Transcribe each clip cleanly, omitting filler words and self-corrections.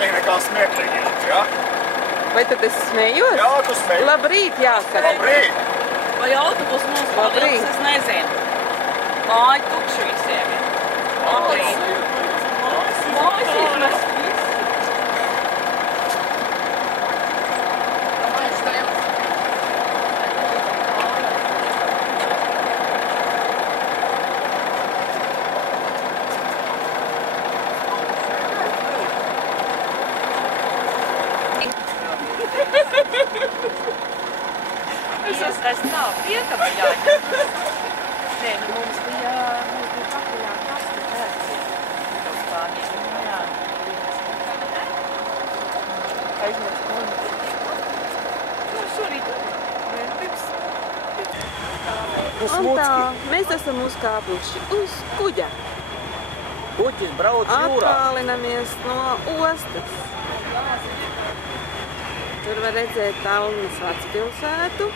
pilnīgi nekā smieklīgi jums, jā? Vai tad es smējos? Jā, tu smēji. Labrīt, jāsaka. Labrīt! Vai autobus mums palīdz, es nezinu. Māja tukši visiem ir. Labrīt. Mājas izmest visi. Tas nav piekaba jāņem. Nē, nu mums bija pakaļā kaste pērciet. Uz Spāniju. Jā. Aizmest kundzi. Nu, šorīt. Un tā, mēs esam uzkāpuši uz kuģa. Kuģis brauc jūrā. Attālinamies no ostas. Tur var redzēt Tallinas vecpilsētu.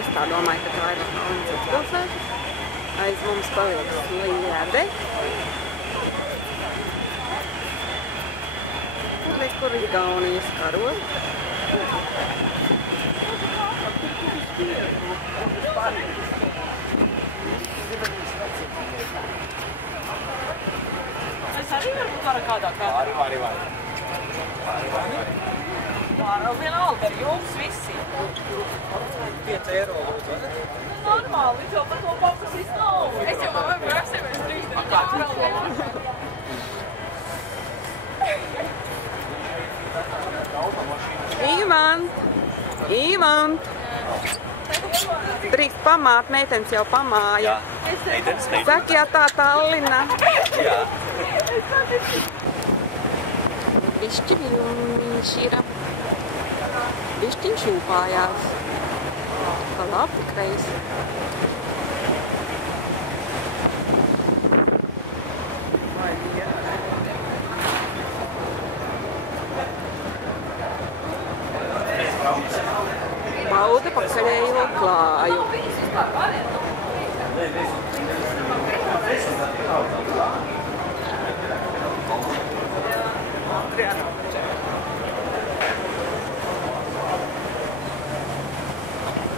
Es tā domāju, ka tā ir Tallinas vecpilsēta. Aiz mums paliek Sliede. Tur ir Igaunijas karogs. Es arī varbūt varu kādā kādā. Vari. Vienalga ar jums visi. 5 eiro lūdzu, ne? Normāli, viņš jau par to paprasīs nav. Es jau man prasēju, mēs 3 Īvant! Drīkst pamāt, meitenes jau pamāja. Saki, jā, tā Tallinna. Jā. Bišķi viņš ir. Bišķiņ šūpājās. Pa labi kreisi. Bauda pakaļējo klāju.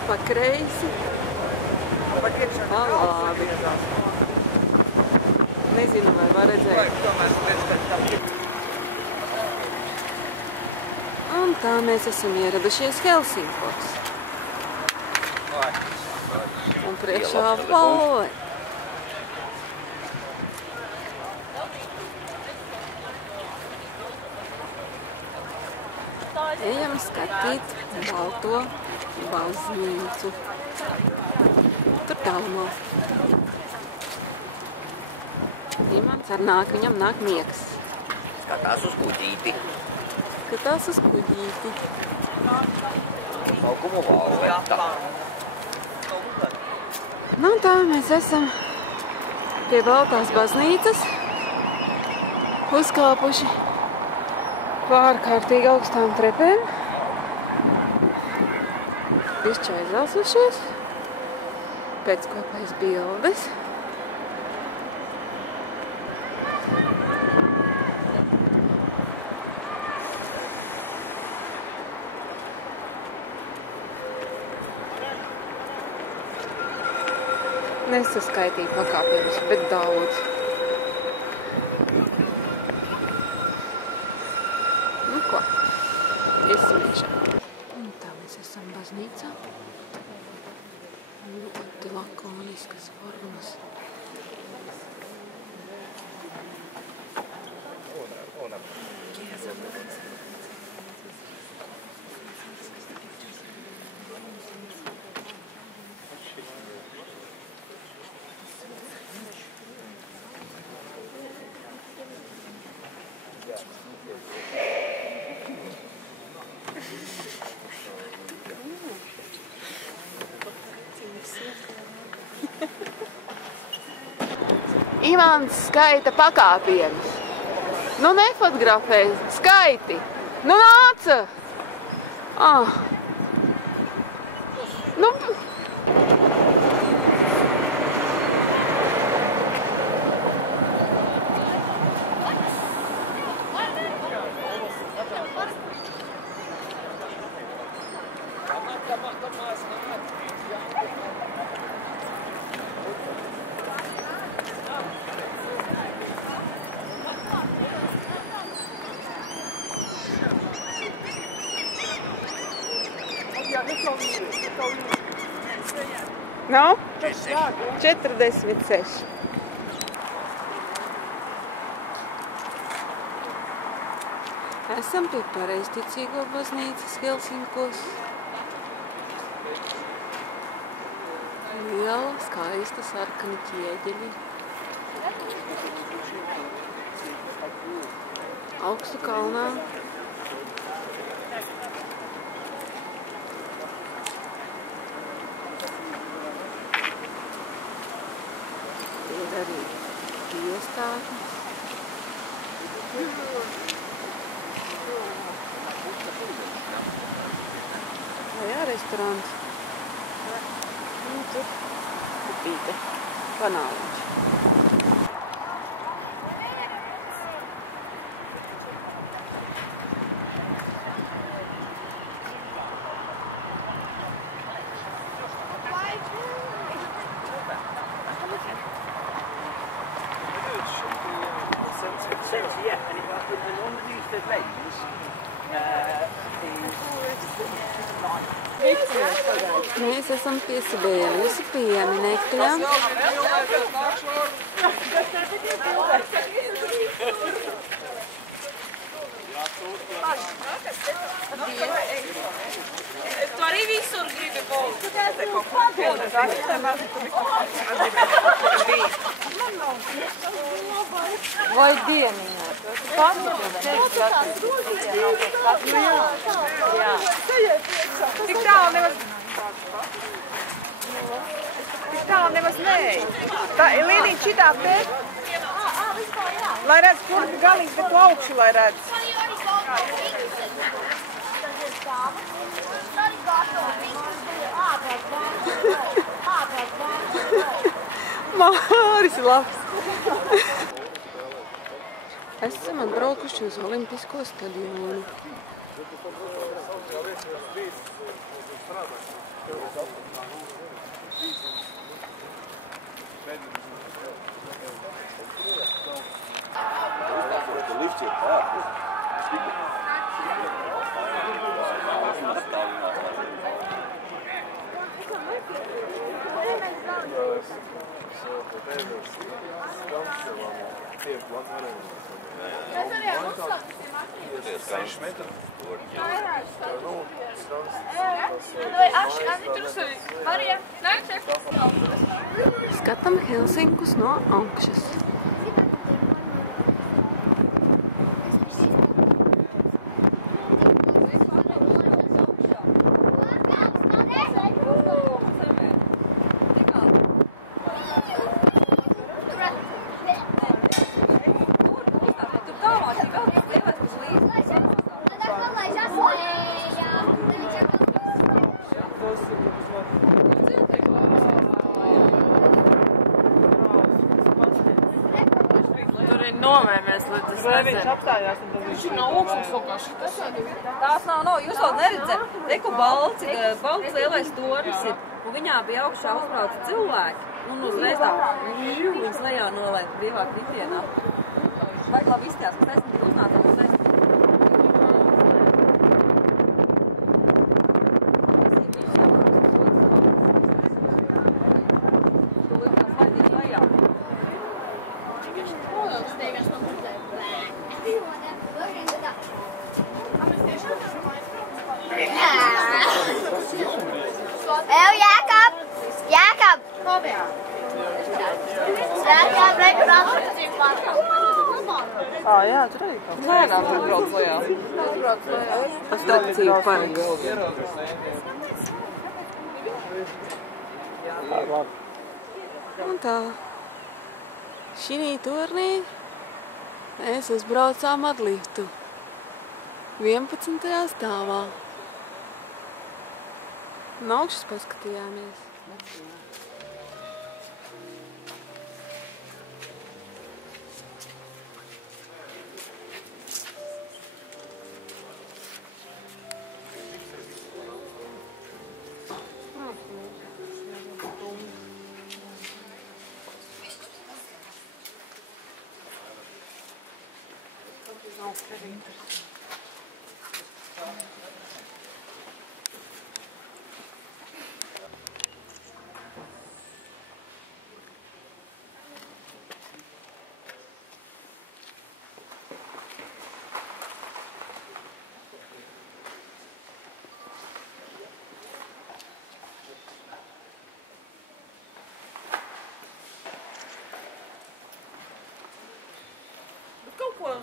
Pa kreisi. Pa labi. Nezinu, vai var redzēt. Un tā mēs esam ieradušies Helsinkos. Un priekšā Valve. Ejam skatīt balto baznīcu. Tur tālumā. Imants ar nāk, viņam nāk miegs. Skatās uz kuģīti. Skatās uz kuģīti. Saukumu Valveta. Nu tā, mēs esam pie Baltās baznīcas. Uzkāpuši pārkārtīgi augstām trepēm. Bišķi aizalsušies. Pēckopējas bildes. Nesaskaitīju pakāpienus, bet daudz. Nu ko, iesim iekšā. Un tā mēs esam baznīcā. Ļoti lakoniskas formas. Ivans skaita pakāpienus. Nu nefotografē, skaiti. Nu nāca! Ah. Nu... Nav? 46. Esam pie Pareizticīgo baznīcas Helsinkos. Liela, skaista sarkani ķieģeļi. Augstu kalnā. Ir arī iestātnes. Jā, restorāns. Tur kupīte, kanāliņš. Mēs esam piesabējusi pieminekļiem. Tu arī visur gribi būt. Vai dieniņā? Tik tālu nemaz neej. Tā ir līnija šitā te. Lai redz, kur galīgi te augšu, lai redz. Māris labs. Esam atbraukuši uz Olimpisko stadionu. Skatām Helsinkus no augšas. Tur ir novēmies līdz es Vai viņš nezinu. apstājās un tad viņš ir no augšas kaut kā šitas? Tās nav, jūs vēl neredzat. Reku balts lielais tornis ir. Un viņā bija augšā uzbrauca cilvēki. Un uzreiz tā, viņas lejā nolaid brīvā kritienā. Vajag labi izstājās, ka taisnīgi uznāca uzreiz. Ew, Jakob! Jakob! Jakob, lekker dan. Jā, tur arī kaut Nē, nav tur brauc lejā. kas trakciju parks. Un tā, šī turnī mēs uzbraucām ar liftu 11. stāvā. No augšas paskatījāmies.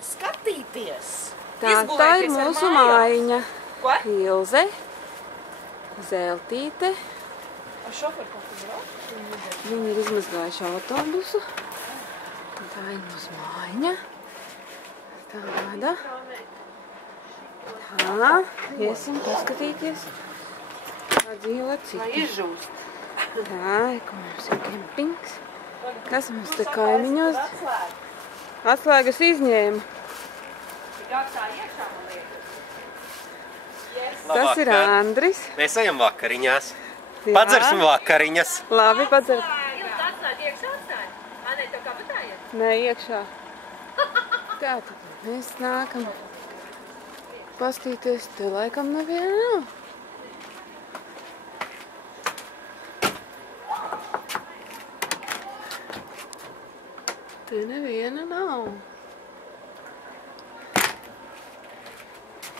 skatīties. Tā ir mūsu mājiņa. Ko? Ilze, Zeltīte. Ar šoferu kaut kas brauc? Viņi ir izmazgājuši autobusu. Tā ir mūsu mājiņa. Tāda. Tā, iesim paskatīties, kā dzīvo citi. Lai izžūst. Tā, ka mums ir kempings. Kas mums te kaimiņos? Atslēgas izņēma. Tas ir Andris. Mēs ejam vakariņās. Padzersim vakariņas. Labi, padzer. Jūs atstājat iekšā atstājat? Anē, tev kabatā iet? Nē, iekšā. Tā, tad mēs nākam pastīties. Te laikam neviena nav. Te neviena nav.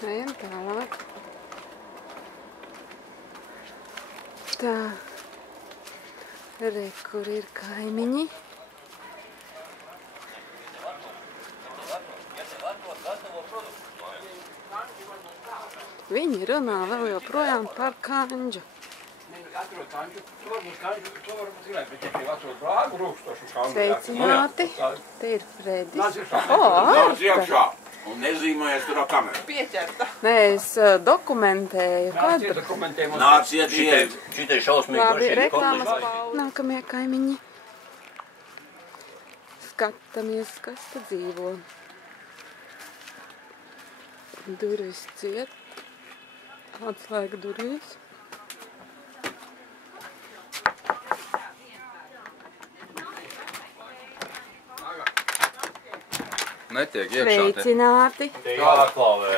Ejam tālāk. Tā. Re, kur ir kaimiņi. Viņi runā vēl joprojām par kanģu. Sveicināti. Te ir Fredis. Ārta. Un nezīmējies tur ar kameru. Pieķerta. Nē, es dokumentēju kadru. Nāc, iet. Šitai šausmīgi Labi, mašīna reklāmas pauze. Nākamie kaimiņi. Skatāmies, kas te dzīvo. Durvis ciet. Atslēga durvis. Netiek iekšā te. Sveicināti. Jāklāvē.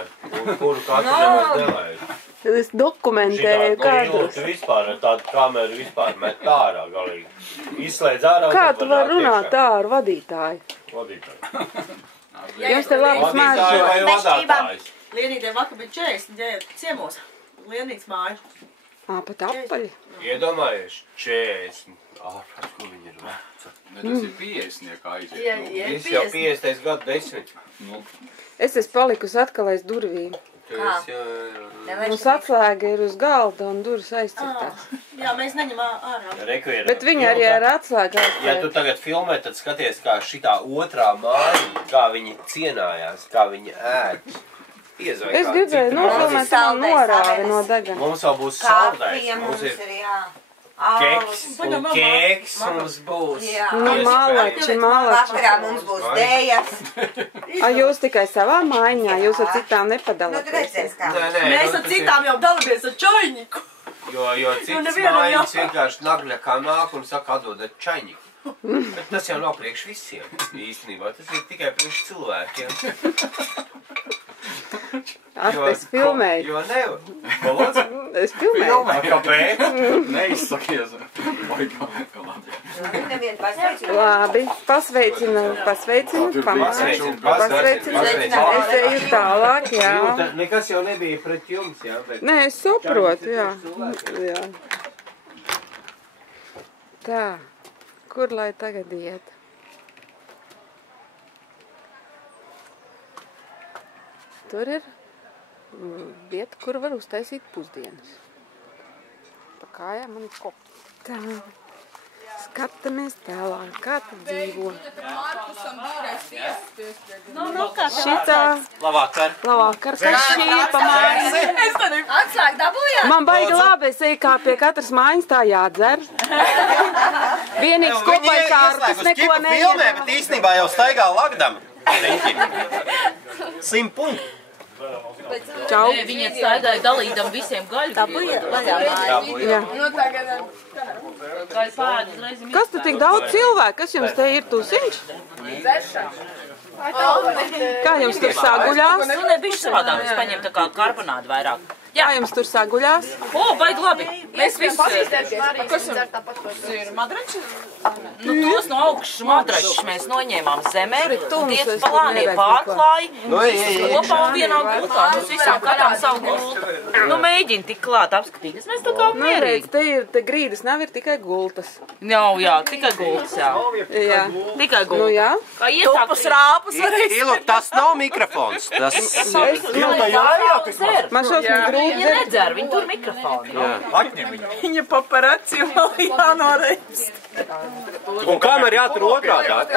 Kuru katru mēs nelēju. Es dokumentēju kadrus. Vispār ar tādu kameru vispār met ārā galīgi. Izslēdz ārā. Kā tu var runāt tā ar vadītāju? Vadītāji. Jums te labi Vadītāji smaržo. vai vadātājs? Lienītiem vakar bija 40 ciemos. Lienīts māja. Pat apaļi. Iedomājies, 40. Ārprāt, kur viņi ir veca. Ne, tas ir 50 aiziet. Viss jau 50. gadu 10. Es esmu palikusi atkal aiz durvīm. Tu esi jau... Mums atslēga ir uz galda un durvis aizcirtās. Jā, mēs neņemam ārā. Rekviera. Bet viņi arī ar atslēgu Ja tu tagad filmē, tad skaties, kā šitā otrā māja, kā viņi cienājās, kā viņi ēd. Iezvai, Es gribēju nofilmēt man norāvi no degana. Mums vēl būs saldais, mums ir keks un keks mums būs. Nu, malači. Vakarā mums būs dējas. Jūs tikai savā mājiņā, jūs ar citām Nu, tu nepadalāties. redzēs, kā. Mēs ar citām jau dalāmies ar čaļņiku. Jo cits mājiņas vienkārši nagļakā nāk un saka, atdodiet čaļņiku. Bet tas jau nav priekš visiem, īstenībā. Tas ir tikai priekš cilvēkiem. Es filmēju. Jo nevar. Palūdzu? Es filmēju. Kāpēc? Neizsakies. Nevienu pasveicinu. Labi, pasveicinu, pasveicinu. Es eju tālāk, jā. Nekas jau nebija pret jums, jā? Bet... Nē, es saprotu, jā. Tā, kur lai tagad iet? Tur ir vieta, kur var uztaisīt pusdienas. Pa kājām man ir kopi. Tā, skatāmies tālāk, kā tu dzīvo. Šitā, Labvakar. labvakar, kas šī pa mājas? Atslēg dabūjāt? Man baigi labi, es eju kā pie katras mājas tā jādzer. Vienīgs kopā kārtas, neko filmē, neiet. bet īstenībā jau staigā lagdam. 100 punktu. Čau. Viņi staigāja dalīdam visiem gaļu. Jā. Gaļu pāri uzreiz. Kas tu tik daudz cilvēku? Kas jums te ir tūsiņš? Kā jums tur sāguļās? Nu, ne bišķi savādāk, es paņēmu tā kā karbonādu vairāk. Jā, jums tur saguļās? O, baigi labi. Mēs visi... Kas ir madračs? Nu, tos no augšas madračs mēs noņēmām zemē. tums, Tie es plānie neredzu pārklāji. Nu, Kopā un vienā gultā. Mums visām katram savu gultu. Nu, mēģini tik klāt apskatīties. Mēs tā kā Nu, redz, mierīgi. te grīdas nav, ir tikai gultas. Jā, tikai gultas, jā. Jā. Tikai gulta. Nu, jā. Kā iesākt Rāpus Ilu, tas nav mikrofons. Tas... Man šausmīgi grūti Viņa nedzer, viņa tur mikrofonu. Viņa paparaci vēl jānoreiz. Un kamera jātur otrādāk.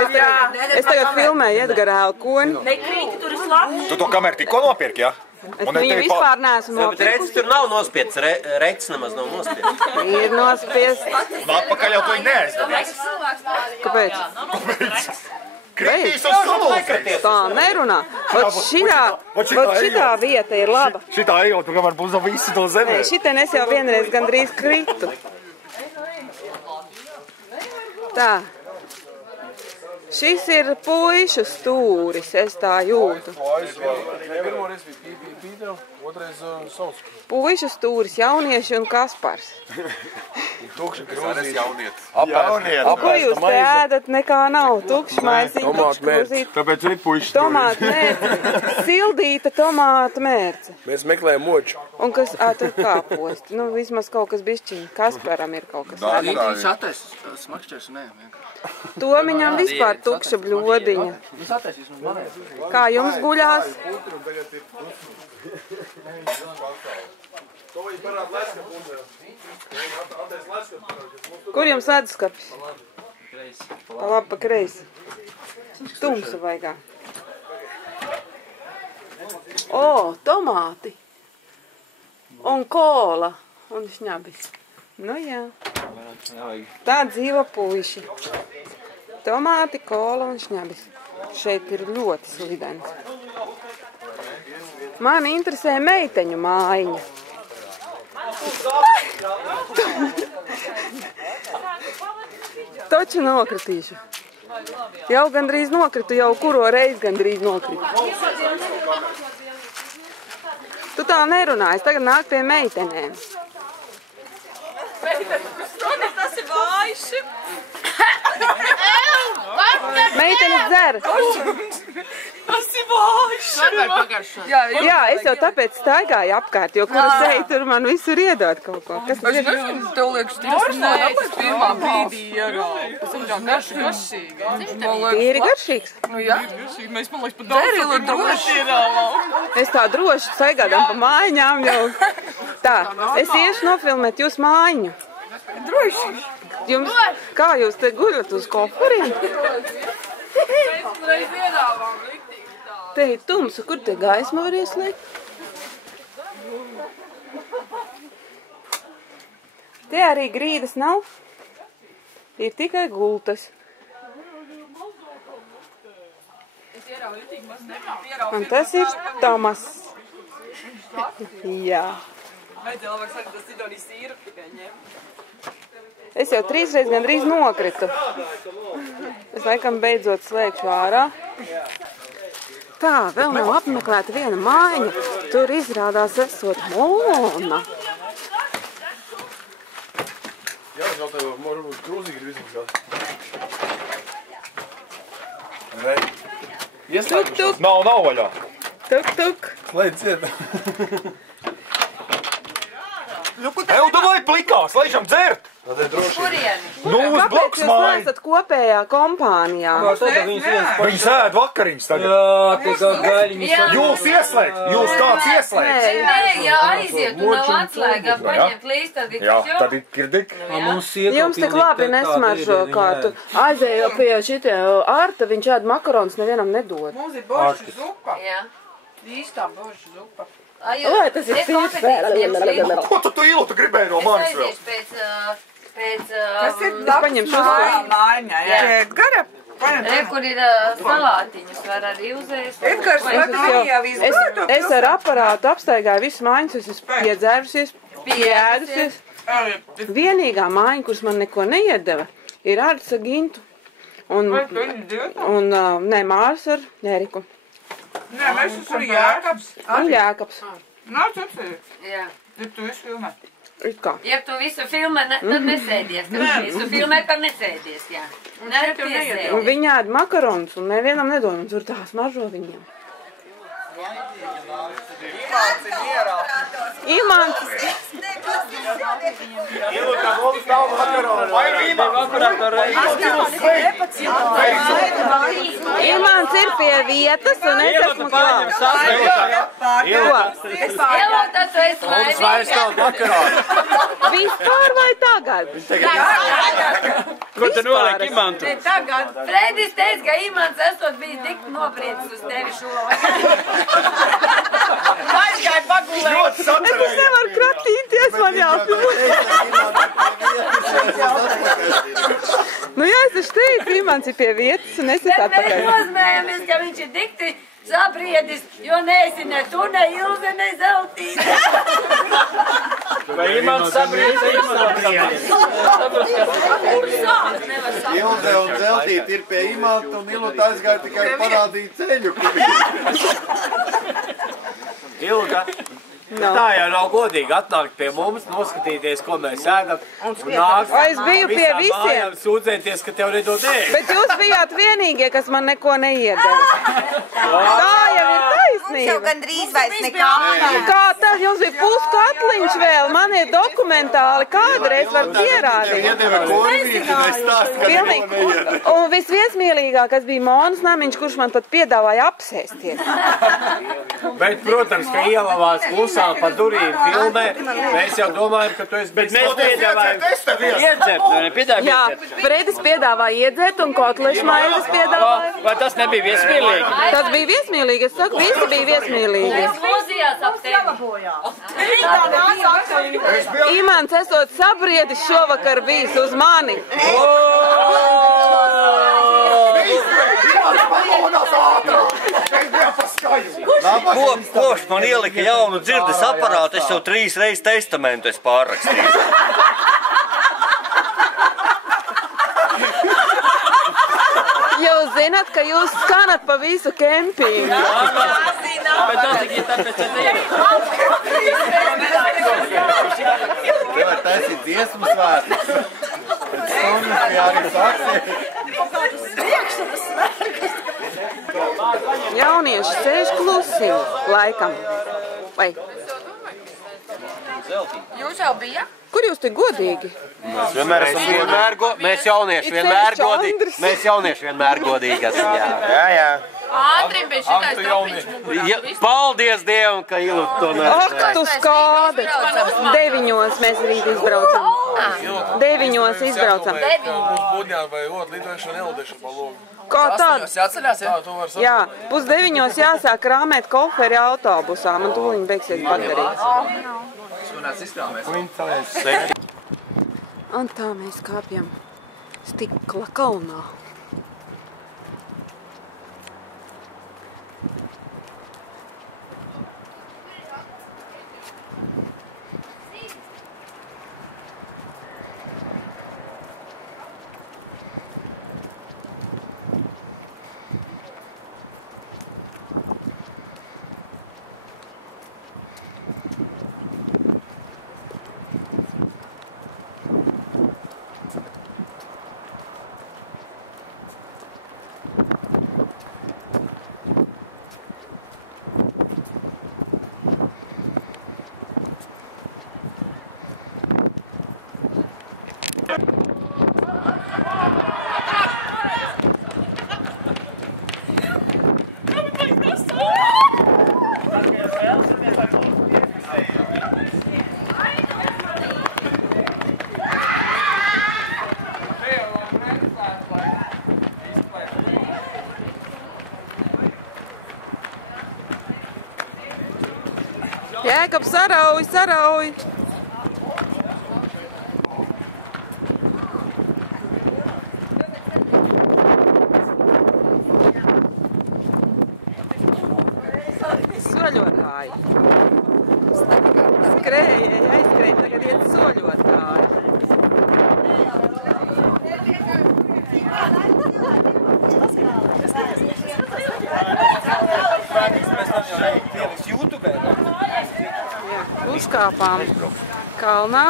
Es tagad filmēju Edgara Elkoni. Nekrīti, tur ir slapši. Tu to kameru tikko nopirki, jā? Es viņu vispār neesmu Bet redz, nopirkusi. tur nav nospiedts, recs nemaz nav nospiedts. Ir nospiest. Un atpakaļ jau to viņi neaizdevīs. Kāpēc? Kritīs uz stulzīs. Tā nerunā. Vot šitā vieta ir laba. Šitā ejot, kamēr būs visi to zemē. Šitien es jau vienreiz gandrīz kritu. Tā. Šis ir puišu stūris, es tā jūtu. Puišu stūris, jaunieši un Kaspars. Jaunietis. Ko jūs te ēdat, nekā nav, tukšs maisiņš, tukšs krūzīt. Tāpēc ir puiši. Tomātu mērce, sildīta tomātu mērce. Mēs meklējam moču. Un kas, tur kāposti, nu vismaz kaut kas bišķiņ, Kasparam ir kaut kas. Viņš attaisīs smakšķers, nē, vienkārši. Tomiņam vispār tukša bļodiņa. Kā jums guļās? Kur jums leduskapis? Pa labi, pa kreisi. Tumsa vaigā. O, tomāti. Un kola. Un šņabis. Nu jā. Tā dzīvo puiši. Tomāti, kola un šņabis. Šeit ir ļoti slidens. Mani interesē meiteņu mājiņa. Taču nokritīšu. Jau gandrīz nokritu, jau kuro reizi gandrīz nokritu. Tu tā nerunāji, tagad nāk pie meitenēm. Tas ir vājš. Meitenes dzer. Tas ir vājš. Jā, es jau tāpēc staigāju apkārt, jo kuras eju, tur man visur iedod kaut ko. Kas tas ir? Tev liekas, tas pirmā brīdī ierauga. Tas ir garšīgi. Tīri garšīgs. Nu jā, mēs man liekas pat daudz droši ierauga. Es tā droši staigādām pa mājiņām jau. Tā, es iešu nofilmēt jūs mājiņu. Droši. Jums, kā jūs te guļat uz koferiem? Te ir tumsa, kur te gaisma var ieslēgt? Te arī grīdas nav. Ir tikai gultas. Un tas ir Tomas. Jā. Es jau 3 reizes gandrīz nokritu. Es laikam beidzot slēgšu ārā. Tā, vēl nav apmeklēta viena mājiņa. Tur izrādās esot Molona. Jā, es vēl tev varbūt krūzīgi ir vismaz. Tuk, tuk. Nav vaļā. Tuk, tuk. Slēdz ciet. Eju, davai plikās, laižam dzert. Tā ir droši. Nu, uz Kāpēc bloks jūs māja. neesat kopējā kompānijā? Viņas ēd vakariņas tagad. Jā, tā kā gaļiņas. Jūs ieslēgt, jūs kāds ieslēgt. Nē, jā, aiziet, tu nav atslēgā, paņemt līdz, tad Jā, tad ir dik. Jums tik labi nesmaržo, kā tu aizējo pie šitie Arta, viņš ēd makaronus nevienam nedod. Mums ir borša zupa. Jā. Īstā borša zupa. Oi, tas ir sīks. Ko tu Ilu, tu gribēji no manis vēl? Es aiziešu pēc Kas ir Es paņemšu uz mājiņā? Jā. Edgara? Re, kur ir salātiņus, var arī uzēst. Edgars, pat viņa jau izgāja. Es ar aparātu apstaigāju visu mājiņas, es esmu piedzērusies, pieēdusies. Vienīgā mājiņa, kuras man neko neiedeva, ir Arts ar Gintu. Un nē, Mārs ar Eriku. Nē, mēs esam Jākabs. Un Jākabs. Nāc atsevi. Jā. Ja tu esi filmē. It kā. Ja tu visu filmē, tad nesēdies. Tad visu filmē, tad nesēdies, jā. Netiesēdies. Un viņi ēd makaronus un nevienam nedod, un tur tā smaržo viņiem. Imants! Ilūka, mums nav makaronu. Vai Imants ir pie vietas, un es esmu klāt. Ilūka, tu esi mums vairs nav makaronu. Vispār vai tagad? Ko tu noliek Imantu? Tagad. Fredis teica, ka Imants esot bijis tik nopriecīgs uz tevi šovakar. Aizgāj pagulēt. Es nevaru kratīties, man jāpilnīt. Nu jā, es taču teicu, Imants ir pie vietas, un es esmu atpakaļ. Bet mēs nozmējamies, ka viņš ir dikti sabriedis, jo neesi ne tu, ne Ilze, ne Zeltīte. Vai Imants sabriedis, Imants Ilze un Zeltīte ir pie Imanta, un Ilūta aizgāja tikai parādīt ceļu. Ilga, tā jau nav godīgi atnākt pie mums, noskatīties, ko mēs ēdam, un nākt Es biju pie visiem. Sūdzēties, ka tev nedod ēst. Bet jūs bijāt vienīgie, kas man neko neiedeva. Tā jau ir taisnība. Mums jau gandrīz vairs nekā. Kā tad? Jums bija puskatliņš vēl, man ir dokumentāli, kādreiz var pierādīt. Iedeva korvīti, un es stāstu, ka neko neiedeva. Un visviesmīlīgākais bija Monas Namiņš, kurš man pat piedāvāja apsēsties. Bet, protams, ka ielavās klusā pa durīm filmē, mēs jau domājam, ka tu esi... Bet mēs piedāvājam iedzert, ne piedāvājam Jā, iedzert. Fredis piedāvāja iedzert un kotlešu mailes piedāvāja. Vai tas nebija viesmīlīgi? Tas bija viesmīlīgi, es saku, visi bija viesmīlīgi. Es lūzījās ap tevi. Imants esot sabriedis šovakar bijis uz mani. Koš man ielika jaunu dzirdes aparātu, es jau 3 reizes testamentu es pārrakstīju. Jūs zināt, ka jūs skanat pa visu kempingu. Bet tas tikai tāpēc, ka te ir. Tev var taisīt dziesmu svētkus. Pēc stundas pie arī saksē. Jaunieši sēž klusi, laikam. Vai? Jūs jau bija? Kur jūs te godīgi? Mēs jaunieši vienmēr godīgi. Mēs jaunieši vienmēr godīgi esam, jā. Jā. Ātrim bija šitais topiņš. Paldies Dievam, ka Ilūta to Ak, tu skādi! 9 mēs rīt izbraucam. 9 izbraucam. Būs budņā vai lidvēšana, nelidēšana pa logu. Kā tāda? Jāceļās, jā? Tā tu var saprast. Jā, 8:30 jāsāk krāmēt koferi autobusā. Man tūliņ beigsies baterijas. Un tā mēs kāpjam Stikla kalnā. Jēkabs sarauj! Soļotāji. Skrēja, aizskrēja, tagad iet soļotāji. YouTube. izkāpām kalnā,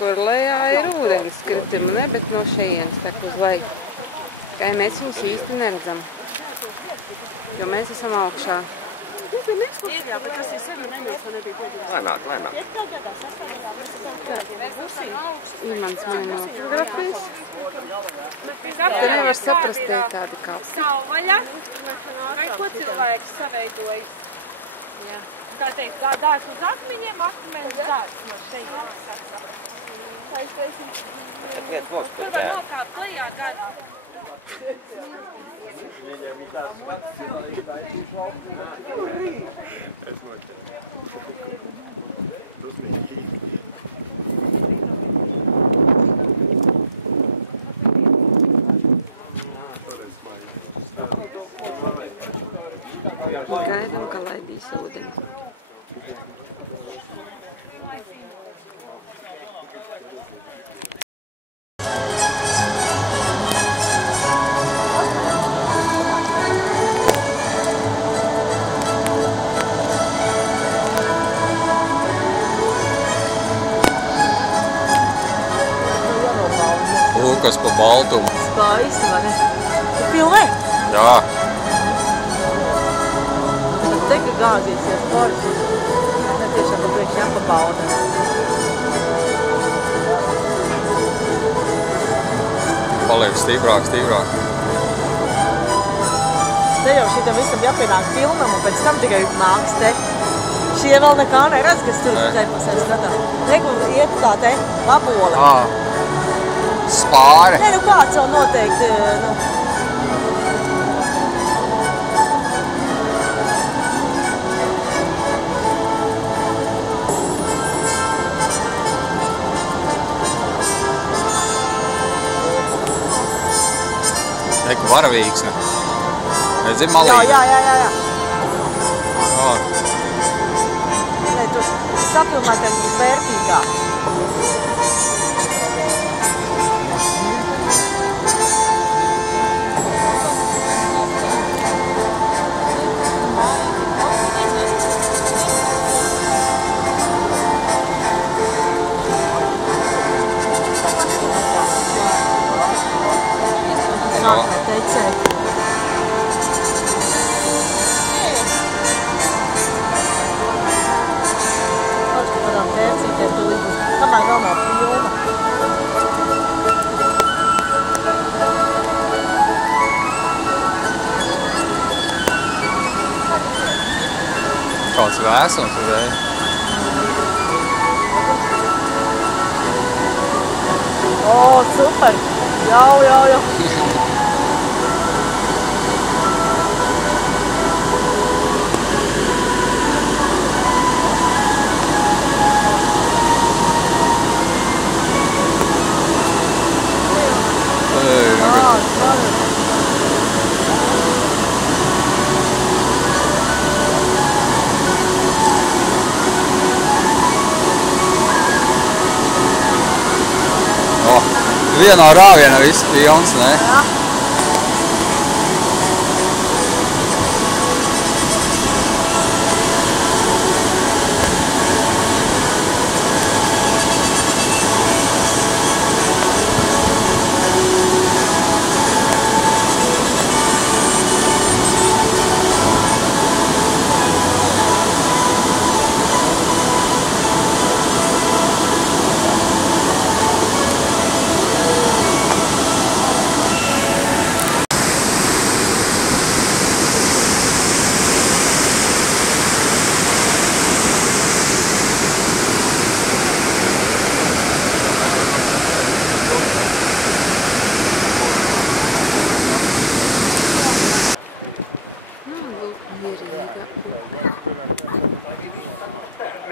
kur lejā ir ūdens kritumi, ne, bet no šejienes tek uz leju. Tikai mēs viņus īsti neredzam, jo mēs esam augšā. Lēnāk. Imants maino fotografijas. Te nevar saprast, te ir tādi kapi. Savvaļa, vai ko cilvēks saveidojis? Tā teikt, dārts uz akmeņiem, akmeņs dārts no šeit. Tur var nokāpt lejā gadu. Gaidām, ka laidīs ūdeni. Lūkas pa baltumu. Skaisti, vai ne? Tu filmē? Jā. Te, ka gāzīsies forši. Ne tiešām pa priekš jāpabauda. Paliek stiprāk. Te jau šitam visam jāpienāk filmam un pēc tam tikai nāks te. Šie vēl nekā neredz, kas tur te pusē skatā. Te, kur iet tā te labole. Spāre. Nē, nu kāds jau noteikti, nu. Teku varavīgs, ne? Redzi malīgi? Jā. Nē, tur sapilmētais būs vērtīgāk. Teicēt. Kaut kā tādām tērcītēm tu līdz, kamēr vēl nav pilna. Kāds vēsums uzēja? O, super! Jau. Vienā rāvienā viss pilns, ne? Jā.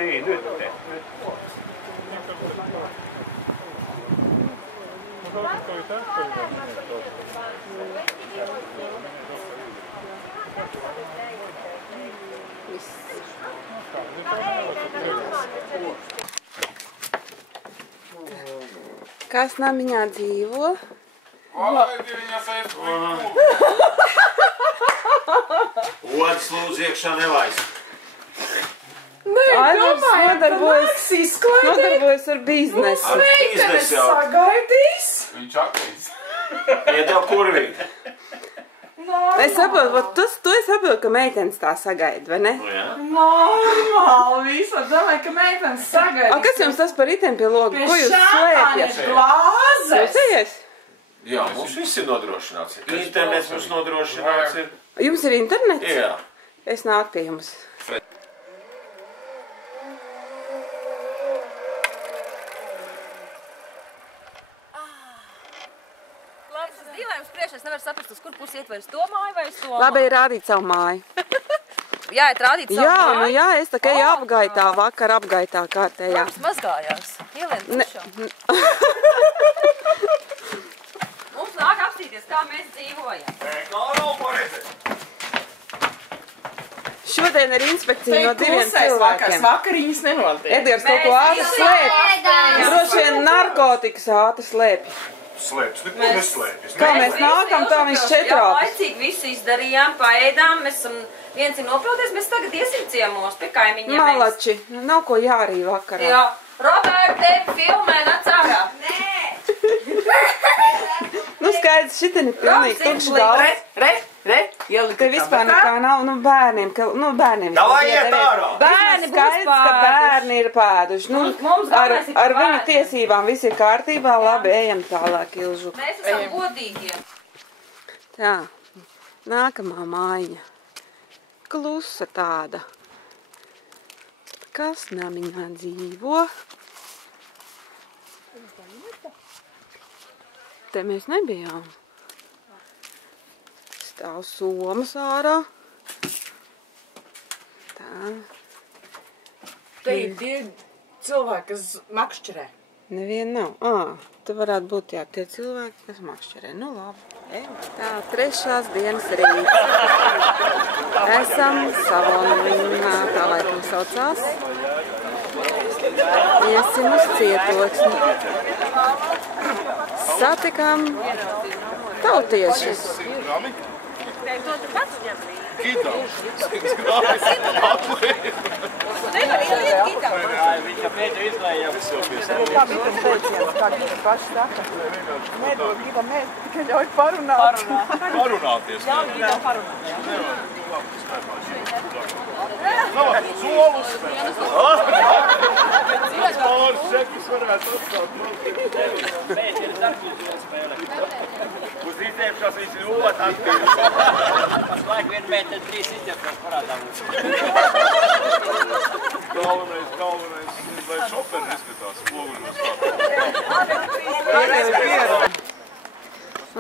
Niin, nyt te. Kas namiņā dzīvo? Odas lūdzu iekšā nelaist. Aivars nodarbojas ar biznesu. Meitenes sagaidīs. Viņš akīs. Iedēl kurvīgi. Es saprotu, tu es saprotu, ka meitenes tā sagaida, vai ne? Normāli, vispār domāju, ka meitenes sagaida. Kas jums tas par item pie loga? Ko jūs slēpjat? Glāzes. Jūs ejies? Jā, mums viss ir nodrošināts. Internets mums nodrošināts ir. Jums ir internets? Jā. Es nāku pie jums. Es nevaru saprast, uz kur pusi iet, vai uz to māju, vai uz to māju. Labi, rādīt savu māju. Jā, ir rādīt savu māju? Jā, nu jā, es tā kā apgaitā, vakar apgaitā kārtējā. Mums mazgājās. Ielien pušā. Mums nāk apstīties, kā mēs dzīvojam. Šodien ir inspekcija no 2 cilvēkiem. Vakariņas nenotiek. Edgars kaut ko ātri slēpj. Droši vien narkotikas ātri slēpj. Slēpjas, neko neslēpjas. Kā mēs nākam, tā viņš 4 Jā, laicīgi visu izdarījām, paēdām, mēs esam viens ir nopildies, mēs tagad iesim ciemos pie kaimiņiem. Malači, nav ko jārī vakarā. Jā, Robert, tevi filmē, nāc ārā. Nē! Nu skaidrs, šitien ir pilnīgi tukšs galvs. Te vispār nekā nav, bērniem. Davai iet ārā! Bērni skaidrs, ka bērni ir pēduši. Ar viņu tiesībām viss ir kārtībā, labi, ejam tālāk, Ilžu. Mēs esam godīgie. Tā, nākamā mājiņa. Klusa tāda. Kas namiņā dzīvo? Te mēs nebijām. Stāv somas ārā. Tā. Te ir tie cilvēki, kas makšķerē. Neviena nav. Te varētu būt jā, tie cilvēki, kas makšķerē. Nu labi. Tā, 3. dienas rīts. Esam Savonā, tā laikam saucās. Iesim uz cietoksni. Satikām tautiešus. To tu pats ņem līdzi. Gidauši. Nevar ieliet gidauši. Viņš jau pēdējo izlējā. Kā bitam teiciens, kā viņi paši saka. Nedod gidam, tikai ļauj parunāt. Parunāties. Ļauj gidam parunāt. Solus. Pāris čekis varētu atstāt. Mēģina darbības spēlē. Uz izdiepšanas viņš ir ļoti aktīvs. Pašlaik 1 metru 3 izdiepšanas parādā mums. Galvenais, lai šoperi neskatās spoguļos.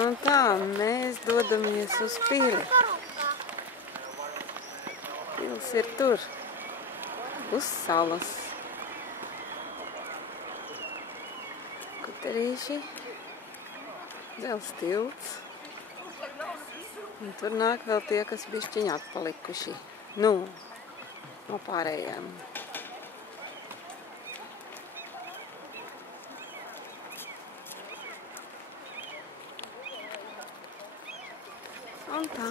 Un tā, mēs dodamies uz pili. Pils ir tur, uz salas. Kuterīši, dzels tilts. Un tur nāk vēl tie, kas bišķiņi atpalikuši. Nu, no pārējām. Un tā.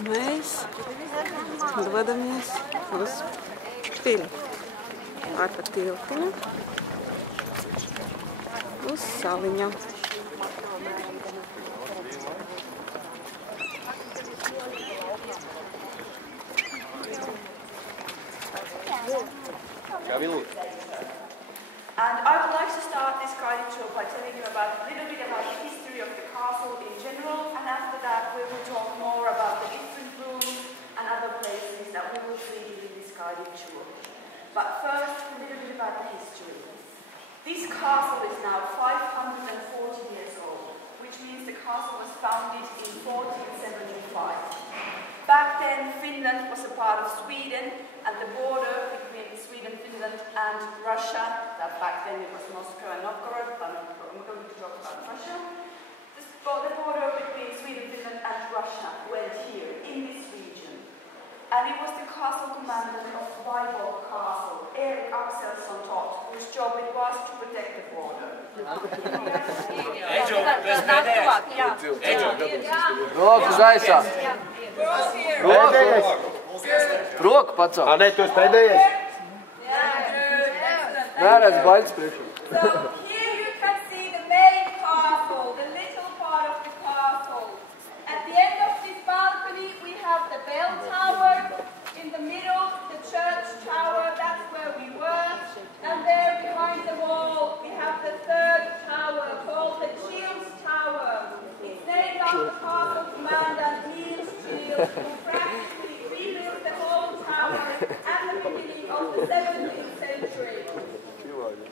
Mēs dodamies uz pili. Pārpa tiltiņu. Uz saliņu. And I would like to start this guided tour by telling you about a little bit about the history of the castle in general, and after that we will talk more about the different rooms and other places that we will see during this guided tour. But first, a little bit about the history. This castle is now 540 years old, which means the castle was founded in 1475. Back then, Finland was a part of Sweden, and the border between Sweden, Finland, and Russia, that back then it was Moscow and Novgorod, but I'm going to talk about Russia. The border between Sweden, Finland, and Russia went here, in this region. And it was the castle commandant of Viborg Castle, Erik Axelsson Todt, whose job it was to protect the border. Roku gaisā! Roku! Roku pacelt. Nē, tu esi pēdējais? Nērēc baļas priekšā. So here you can see the main castle, the little part of the castle. At the end of this balcony we have the bell tower. In the middle, the church tower, that's where we were. And there behind the wall we have the third tower called the Shields Tower. It's named after castle commander Niels Shield, who practically rebuilt the whole tower at the beginning of the 17th century.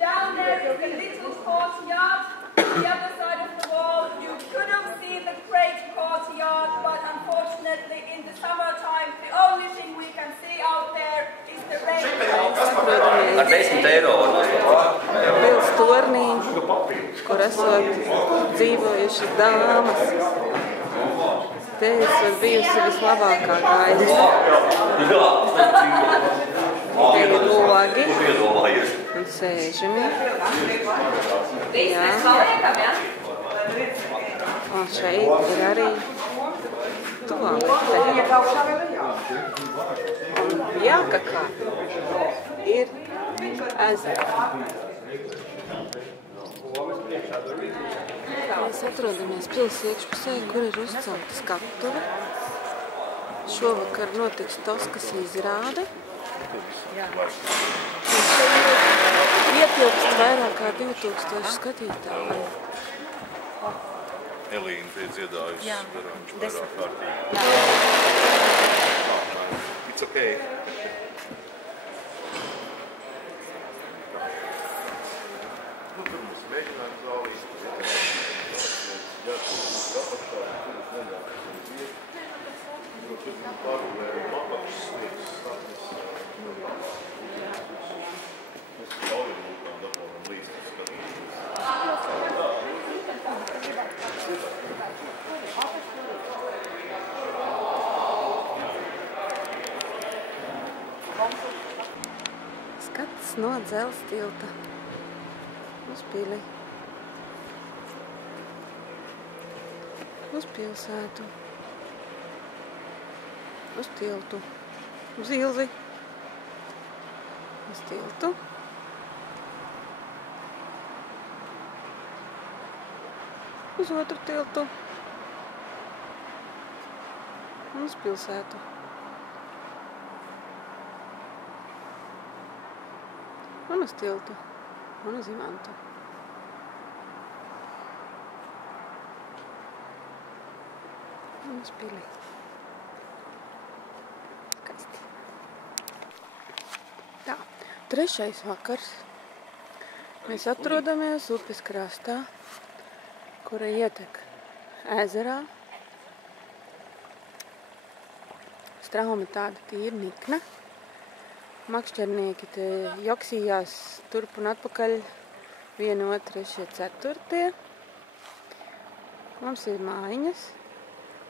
Down there is the little courtyard. On the other side of the wall, you could have seen the great courtyard, but unfortunately in the summertime, the only thing we can see out there is the rain. Ar 10 eiro Pils tornī, kur esot dzīvojušas dāmas. Te esot bijusi vislabākā gaisa. Te ir logi un sēžami. Jā. Un šeit ir arī tualete. Un jākakā ir ezera. Mēs atrodamies pils iekšpusē, kur ir uzcelta skatuve. Šovakar notiks Toskas izrāde. Ietilpst vairāk kā 2000 skatītāju. Elīna te dziedājusi garām vairāk kārtīgi. It's okay. Nu, tur mums mēģinājums zālīt. Tur pārgulēja apakšas lietas stāties. Mēs ļaujam lūkām dabonam līdz skatīties. Skats no dzelzs tilta uz pili, uz pilsētu, uz tiltu, uz ilzi, uz tiltu, uz otru tiltu un uz pilsētu. Un uz tiltu, un uz Imantu. Un uz pili. Skaisti. Tā, trešais vakars. Mēs atrodamies upes krastā, kura ietek ezerā. Strauma tāda tīra nikna. Makšķernieki te joksījās turp un atpakaļ 1, 2, 3, 4. Mums ir mājiņas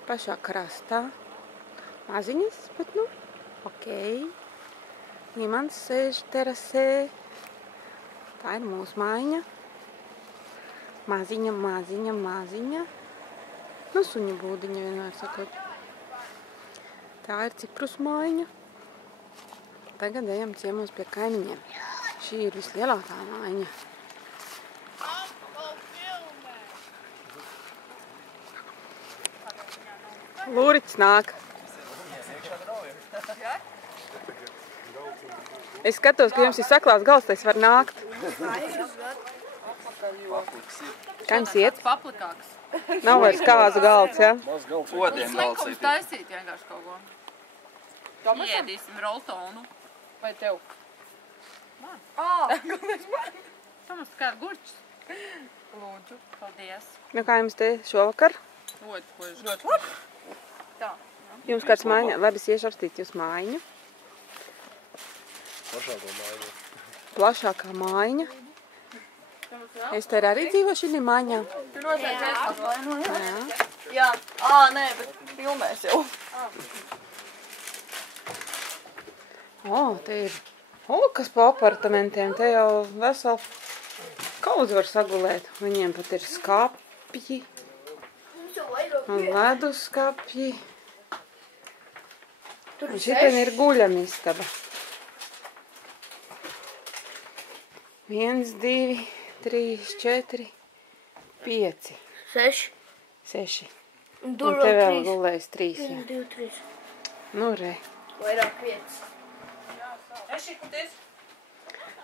pašā krastā. Maziņas, bet nu, okei. Imants sēž terasē. Tā ir mūsu mājiņa. Maziņa, maziņa, maziņa. Nu, suņu būdiņa vienmēr sakot. Tā ir Ciprus mājiņa. Tagad ejam ciemos pie kaimiņiem. Šī ir vislielākā mājiņa. Lūriķis nāk. Es skatos, ka jums ir saklās galds, tas var nākt. Kā jums iet? Paplikāks. Nav vairs kāzu galds, ja? Slinkums taisīt vienkārši kaut ko. Iedīsim roltonu. Vai tev? Man. Galvenais man. Samas kā gurčs. Lūdzu, paldies. Nu kā jums te šovakar? Ļoti. Tā. Jums kāds mājiņa? Labi, es iešu apstīt jūs mājiņu. Plašāko mājiņu. Plašākā mājiņa. Es te arī dzīvošu šī mājiņā. Tu noteikti Jā. Nē, bet filmēs jau. Te ir kas pa apartamentiem. Te jau veselu kaudzi var sagulēt. Viņiem pat ir skapji un leduskapji. Un šitien ir guļamistaba. 1, 2, 3, 4, 5. 6. Un te vēl gulēs 3. 1, 2, 3. Nu, re. Vairāk vietas.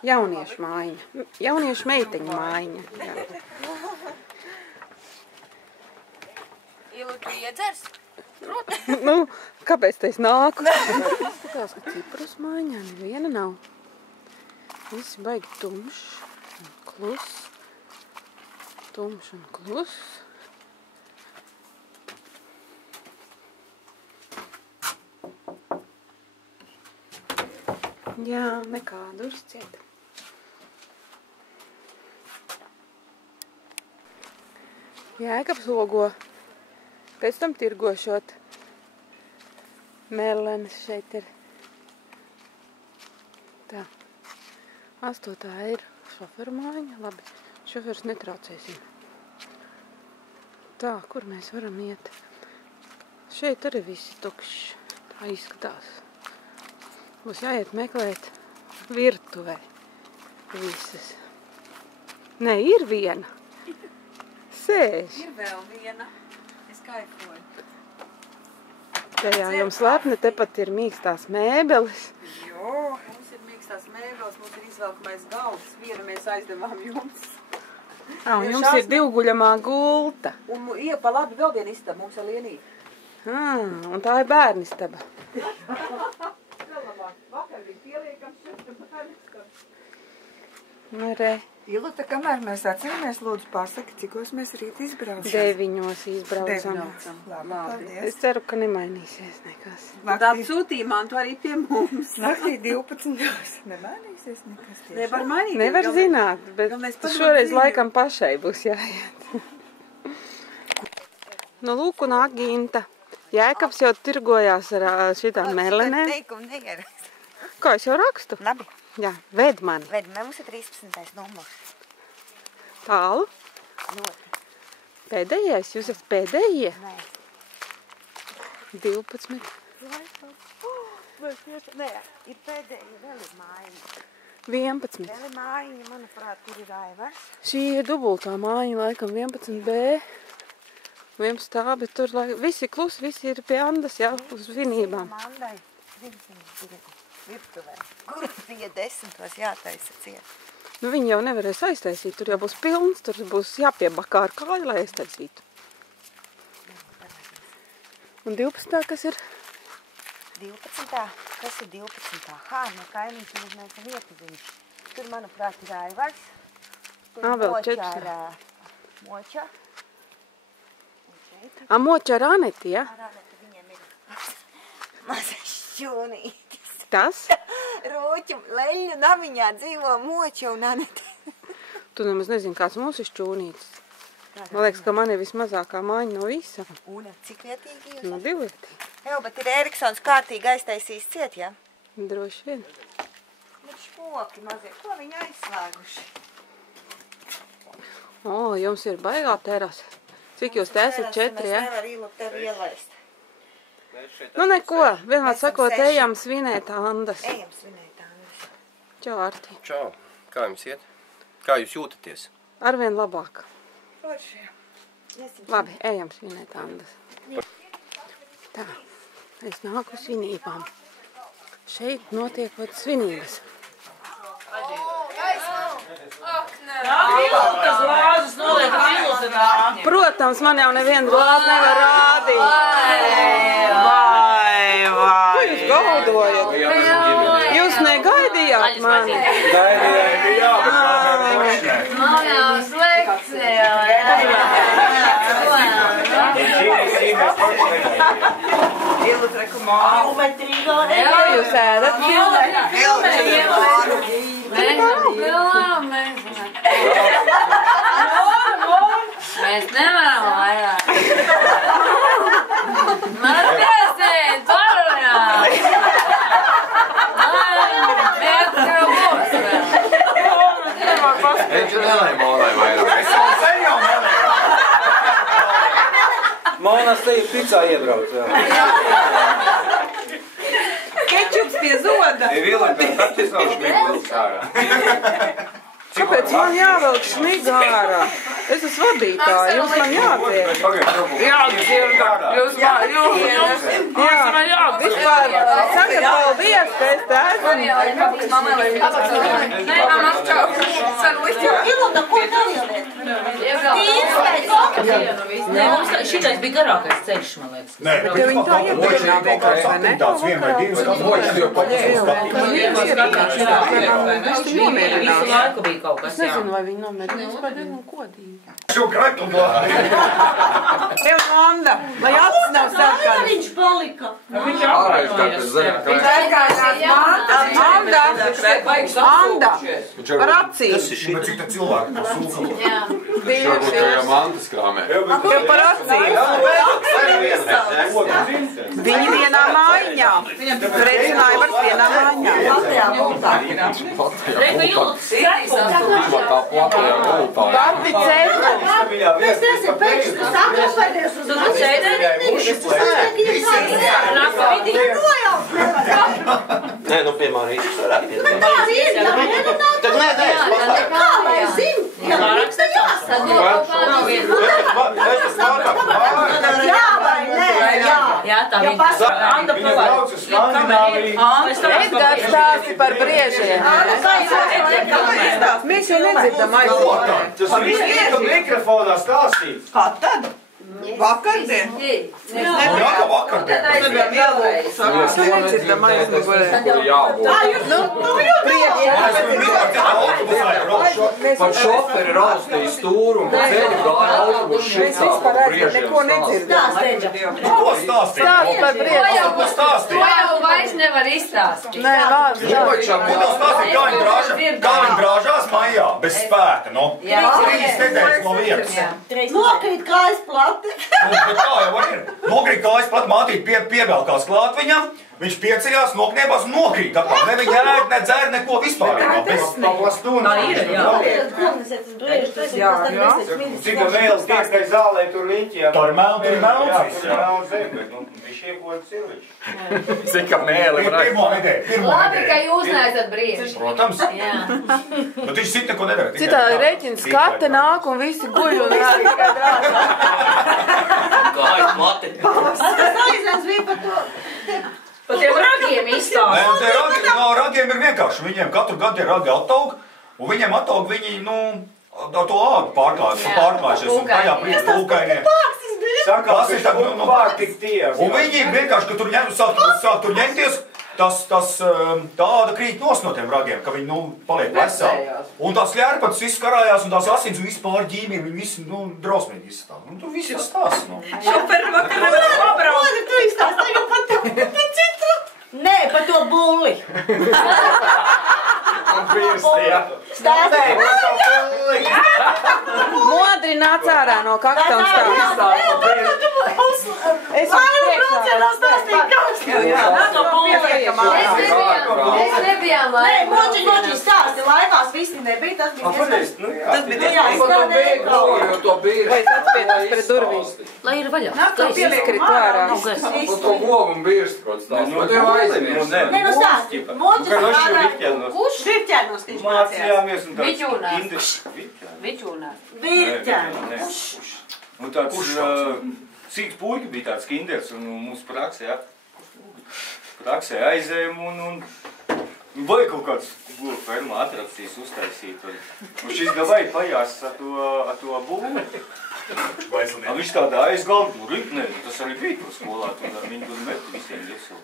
Jauniešu mājiņa. Jauniešu meiteņu mājiņa. Ilu, tu iedzers? Nu, kāpēc te es nāku? Skatās, ka Ciprus mājiņā neviena nav. Visi baigi tumšs un kluss. Tumšs un kluss. Jā, nekā, durvis cieta. Jēkabs logo. Pēc tam tirgošot. Melenes šeit ir. Tā. 8. ir šoferu mājiņa. Labi, šoferus netraucēsim. Tā, kur mēs varam iet? Šeit arī visi tukšs. Tā izskatās. Būs jāiet meklēt virtuvē visas. Nē, ir viena. Sēž. Ir vēl viena. Es kaifoju. Tajā jums lepni, tepat ir mīkstās mēbeles. Jo, mums ir mīkstās mēbeles, mums ir izvelkamais galds. Vienu mēs aizdevām jums. Un jums ir divguļamā gulta. Un iepa labi vēl viena istaba, mums ar Lienīti. Un tā ir bērnistaba. Vakar bija pieliekams šeit bērnistaba. Nu, re. Ilute, kamēr mēs atceramies, lūdzu pasaki, cikos mēs rīt izbraucam? 9 izbraucam. Labi, paldies. Es ceru, ka nemainīsies nekas. Tā sūtīja mantu arī pie mums. Naktī 12. Nemainīsies nekas tieši. Nevar mainīt. Nevar zināt, bet šoreiz laikam pašai būs jāiet. Nu, lūk, un Aginta. Jēkabs jau tirgojās ar šitām melenēm. Teikumu neierakst. Kā es jau rakstu? Labi. Jā, ved mani. Ved, mums ir 13. numurs. Tālu? Pēdējais? Jūs esat pēdējie? Nē. 12. Nē, ir pēdējie, vēl ir mājiņa. 11. Vēl ir mājiņa, manuprāt, tur ir Aivars. Šī ir dubultā mājiņa, laikam 11B. 11. Bet tur visi klusi, visi ir pie Andas jau uz svinībām. Andai, virtuvē. Kur bija 10. jātaisa ciet? Nu, viņi jau nevarēs aiztaisīt, tur jau būs pilns, tur būs jāpiebakā ar kāju, lai aiztaisītu. Un 12. kas ir? 12. Kas ir 12. No kaimiņš mēs neesam iepaziņš. Tur, manuprāt, ir Aivars. Tur vēl Moča 4. ar Moča. Moča ar Aneti, ja? Ar Aneti viņiem ir mazais šķūnītis. Tas? Roķu leļu namiņā dzīvo Moča un Aneti. Tu nemaz nezini, kāds mums ir šķūnītis. Man liekas, ka man ir vismazākā mājiņa no visa. Un cik vietīgi jūs? No 2 vietīgi. Jā, bet ir Eriksons kārtīgi aiztaisījis ciet, ja? Droši vien. Bet špoki mazie, ko viņi aizslēguši? Jums ir baigā terasa. Cik jūs te esat? 4, ja? Mēs nevar Ilu tevi ielaist. Nu neko, vienmēr sakot, ejam svinēt Andas. Ejam svinēt Andas. Čau, Arti. Čau. Kā jums iet? Kā jūs jūtaties? Arvien labāk. Forši. Labi, ejam svinēt Andas. Tā, es nāku svinībām. Šeit notiek pat svinības. Protams, man jau nevienu glāzi nevar rādīt. Ko jūs gaudojat? Jūs negaidījāt mani? Mājās lekcija. Jūs ēdat? Mēs nevaram vairāk. Man piesīt, parunāt. Es jau nelēju Monai vairāk. Es jau sen jau nelēju. Monas te ir picā iebrauc. kečups pie zoda. Kāpēc man jāvelk šmiga ārā? Es esmu vadītāja, jums man jādzied. Jūs man jādzied. Vispār, saka paldies, ka es te esmu. Ilona, ko darījāt? Šitais bija garākais ceļš, man liekas. Nē, bet viņi tā iepriekšā vienkārši, vai ne? Tāds vien vai divas katrs jau Visu laiku bija kaut kas, Es nezinu, vai viņi nomierināja. Vispār diezgan kodīgi. Šo kraitu glābi. Tev, Anda, vai acis nav sarkani? Viņš palika. Viņš Anda, par acīm. Bet cik te cilvēki par sūkulu? Mantas krāmē. Tev par acīm. Viņi vienā mājiņā. Reizināja var vienā mājiņā. Papi cēta. Tas ir pēkšņi, kas atrapēdies uz Nē, nu, piemēram, visus varētu piedāt. Tad nē, kā lai zin? Jā, vai nē, jā. Jā, tā viņa. Anda Edgars stāsti par briežiem. Mēs jau nedzirdam aizsākt. Tas viss tika mikrofonā stāstīt. Kā tad? Vakardien? Jā, ka vakardien. Mēs nedzirdam aizmugurē. Par šoferi raustīja stūru un ceļu gāja autobusu šitā. Neko nedzirdam. Ko stāstīt? Stāsti par briežiem. Ko stāstīt? To jau vairs nevar izstāstīt. Nē, vārds. Ko stāstīt, kā viņi drāžās maijā, bez spēka, no? 3 nedēļas no vietas. Nokrīt kājas plati. Bet tā jau var ir. Nokrīt kājas plat, mātīt pievelkās klāt viņam, viņš pieceļās, nokniebās un nokrīt. Ne viņa ēd, ne dzer, neko vispār. Cik mēls tieskai zālē tur riņķi. Tā ir melns. Cik mēli var Pirmo nedēļu. Labi, ka jūs neesat brīži. Protams. Bet viņš sit neko nedara. Citādi reķins skate nāk un visi guļ un rāda tikai drāzā. Kājas mati. Tas aiznes bija par to. Par tiem ragiem izstāst. Ragiem ir vienkārši. Viņiem katru gadu tie ragi attaug, un viņiem attaug viņi, to ādu pārklājušies, un tajā brīdī pūkainie. Sakās, viņš tā pārtik tievs. Un viņi vienkārši, ka tur sāk tur ņemties, tā āda krīt nos no tiem ragiem, ka viņi, paliek veseli. Un tās ļērpatas viss karājās, un tās asins un vispār ģīmī, viņi visi, drausmīgi izstāv. Tur viss ir stāsts, Šoperi vakar nevar pabraukt. Tu izstāst tagad par citu. Nē, par to bulli. Modri nāc ārā no kakta un stāsta. Es nebijām laivā. Nē, moči stāsti laivās visi nebija. Tas bija Vai es atspiedās pret durvīm? Lai ir vaļā. Nāk, kā pieliekrit ārā. Un to govu un birstu kaut stāst. Bet jau aizmies. Nē, nu stāsti. Moči stādā. Kurš? Virķēnos tieši mācījāmies. Viķūnās. Viķūnās. Un tāds cīks puļi bija tāds kinders un mūsu praksē aizējām un vai kaut kāds gulu fermā atrakstīs uztaisīt. Un šis gavai pajās ar to būli. Viņš tādā aizgaldu, tas arī bija tur skolā, viņi tur metu visiem visu.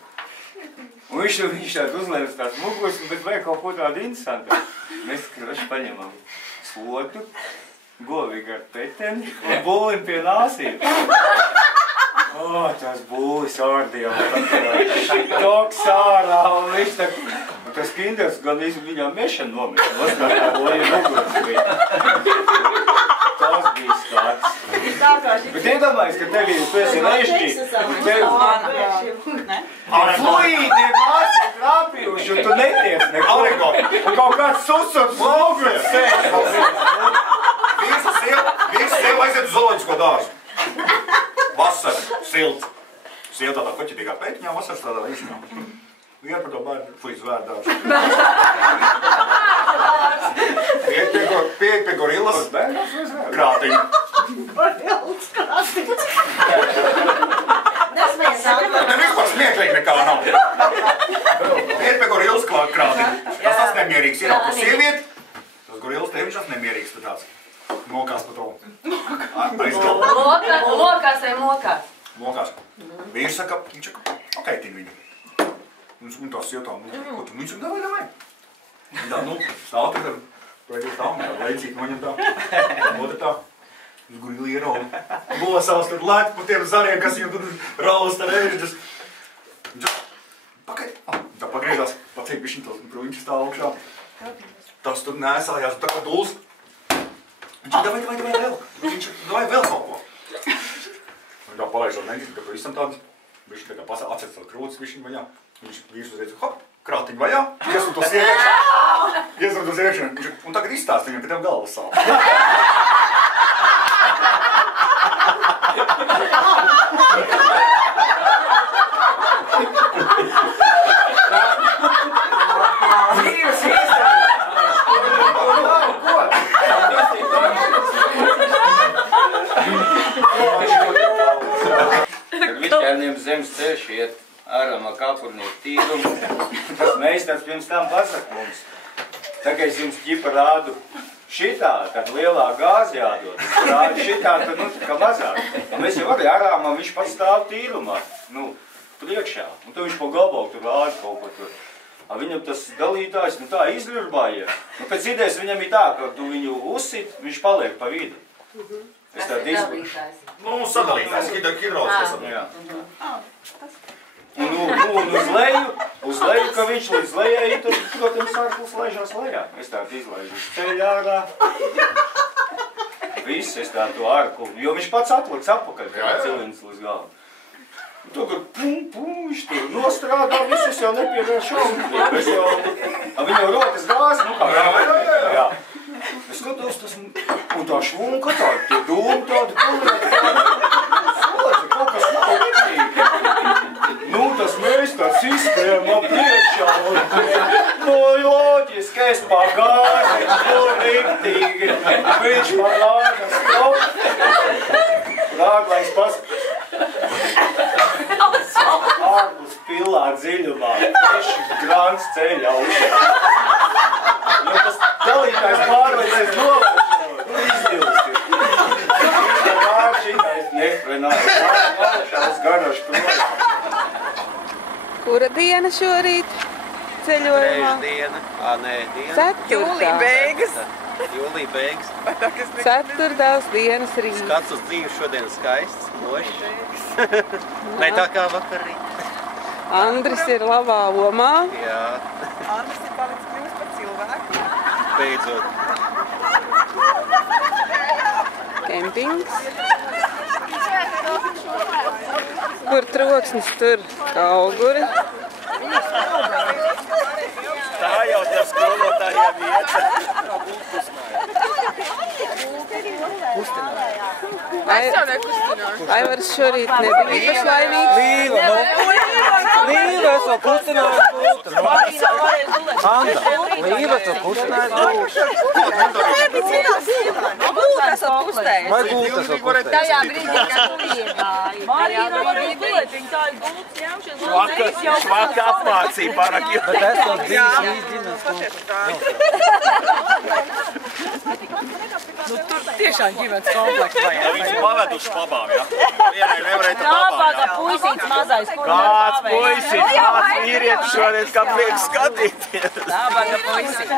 Un viņš tādu uzlēmas tās muguras, bet vajag kaut ko tādu interesantu. Mēs kraši paņemam slotu, govīgi ar peteni un būlim pie nāsīm. Tās būlis ārdījām, šitoks ārā, un viņš tā... Un tas kinders gan viņām mešana nomest, tas bija skats. Bet iedomājies, ka tev tu esi ležģī, fluīdi māci trāpījuši, un tu netiec neko. Un kaut kāds susots logurs sēž. Visi sev aiziet uz zooloģisko dārzu. Vasara, silts. Sieva tādā koķitīgā pētiņā, vasaras tādā līšanā. Vienu par to bērnu fuizu vērdāšu. Pieeja pie gorillas krātiņa. Gorillas krātiņa. Ne vispār smieklīgi nekā nav. Pieeja pie gorillas krātiņa. Tas nemierīgs ir apus sievieti. Tas gorillas teviņš tas nemierīgs pa tāds. Mokās pa to. Mokās vai mokās? Mokās. Vīrs saka, viņš saka, ok, tin viņu. Un tās sievtām, ko tu? Viņš saka, davai. Tā, stāv tad, projekti stāv, leicīgi noņem tā. Otra tā. Uz gorili ierauga. Losās tur lēt pa tiem zariem, kas viņam tur rausta režģis. Tā pagriezās, pacīt bišķiņ tos bruņķis tā augšā. Tas tur nēsājās, tā kā duls. Viņš saka, davai vēl. Viņš saka, davai vēl kaut ko. Un tā palaišot neģis, ka pavisam tāds, bišķi tā kā atcēc tā krūtis bišķiņ vaļā. Viņš vīrs uzreiz, hop, krātiņ vaļā, iesum tos iekšā. Un tagad izstāst viņam, ka tev galvas sāp. Kad višķērniem zemes ceļš iet ārā no kapurnieku tīrumu, tas meistars pirms tam pasaka mums. Tā kā es jums ķipa rādu šitā, tad lielā gāzi jādod. Rādu šitā, tad tā kā mazāk. Un mēs jau arī ārāmā viņš pats stāv tīrumā, priekšā. Un tad viņš pa gabalu tur rāda kaut ko tur. Viņam tas dalītājs, tā izļurbājies. Pēc idejas viņam ir tā, ka tu viņu uzsit, viņš paliek pa vidu. Es tādu izpūšu. Sadalītājs, hidrauliskais sadalītājs. Un uz leju, ka viņš līdz lejai, tad, protams, ārpus laižās lejā. Es tādu izlaižu uz ceļu ārā. Viss, es tādu ārku, jo viņš pats atliks apakaļ, kā cilins līdz galam. Tagad viņš tur nostrādā, visus jau nepievērš šausmīgi. Viņam rokas gāzi, kā jā. Es skatos, tas, un tā švunka tāda, tie dūmi tādi, solēdzi, kaut kas nav riktīgi. Tas mēs tā sistēma priekšā, loģiski, es pagāzi, riktīgi. Viņš man lāga stop. Rāglais ārpus pilā dziļumā, 6 grāns ceļa augšā. Jo tas dalītājs pārveicies novēšanos, izdilsti. Šitais nefrenājas, augšās garažu prom. Kura diena šorīt ceļojumā? Trešdiena, diena. Ceturtā. Jūlija beigas. Ceturtās dienas rīt. Skats uz dzīvi šodien skaists, mošs. Ne tā kā vakar rīt. Andris ir labā omā. Jā. Andris ir palicis kļūst par cilvēku. Beidzot. Kempings. Kur troksnis, tur kauguri. Tā jau tev skolotājiem vieta. Aivars šorīt nebija īpaši laimīgs. Līva, es vēl kustināju gultu. Anda, Līva, es vēl kustināju gultu. Gultas vēl kustējas. Vai gultas vēl kustējas? Tajā brīdī, kad tu iegāji. Marīna vēl bija biletiņa, tā ir gultas ņemšanas. Švaka apmācīja pārāk jau. Bet es vēl bijis ģimenes Tur tiešām ģimenes komplekts vajag. Viņus paveduši pabām, jā? Vienai nevarēja tā pabām, Tāpāka puisīts mazais, kur Kāds puisīts, kāds vīrietis šodien, kā prieks skatīties. Tāpāka puisīts.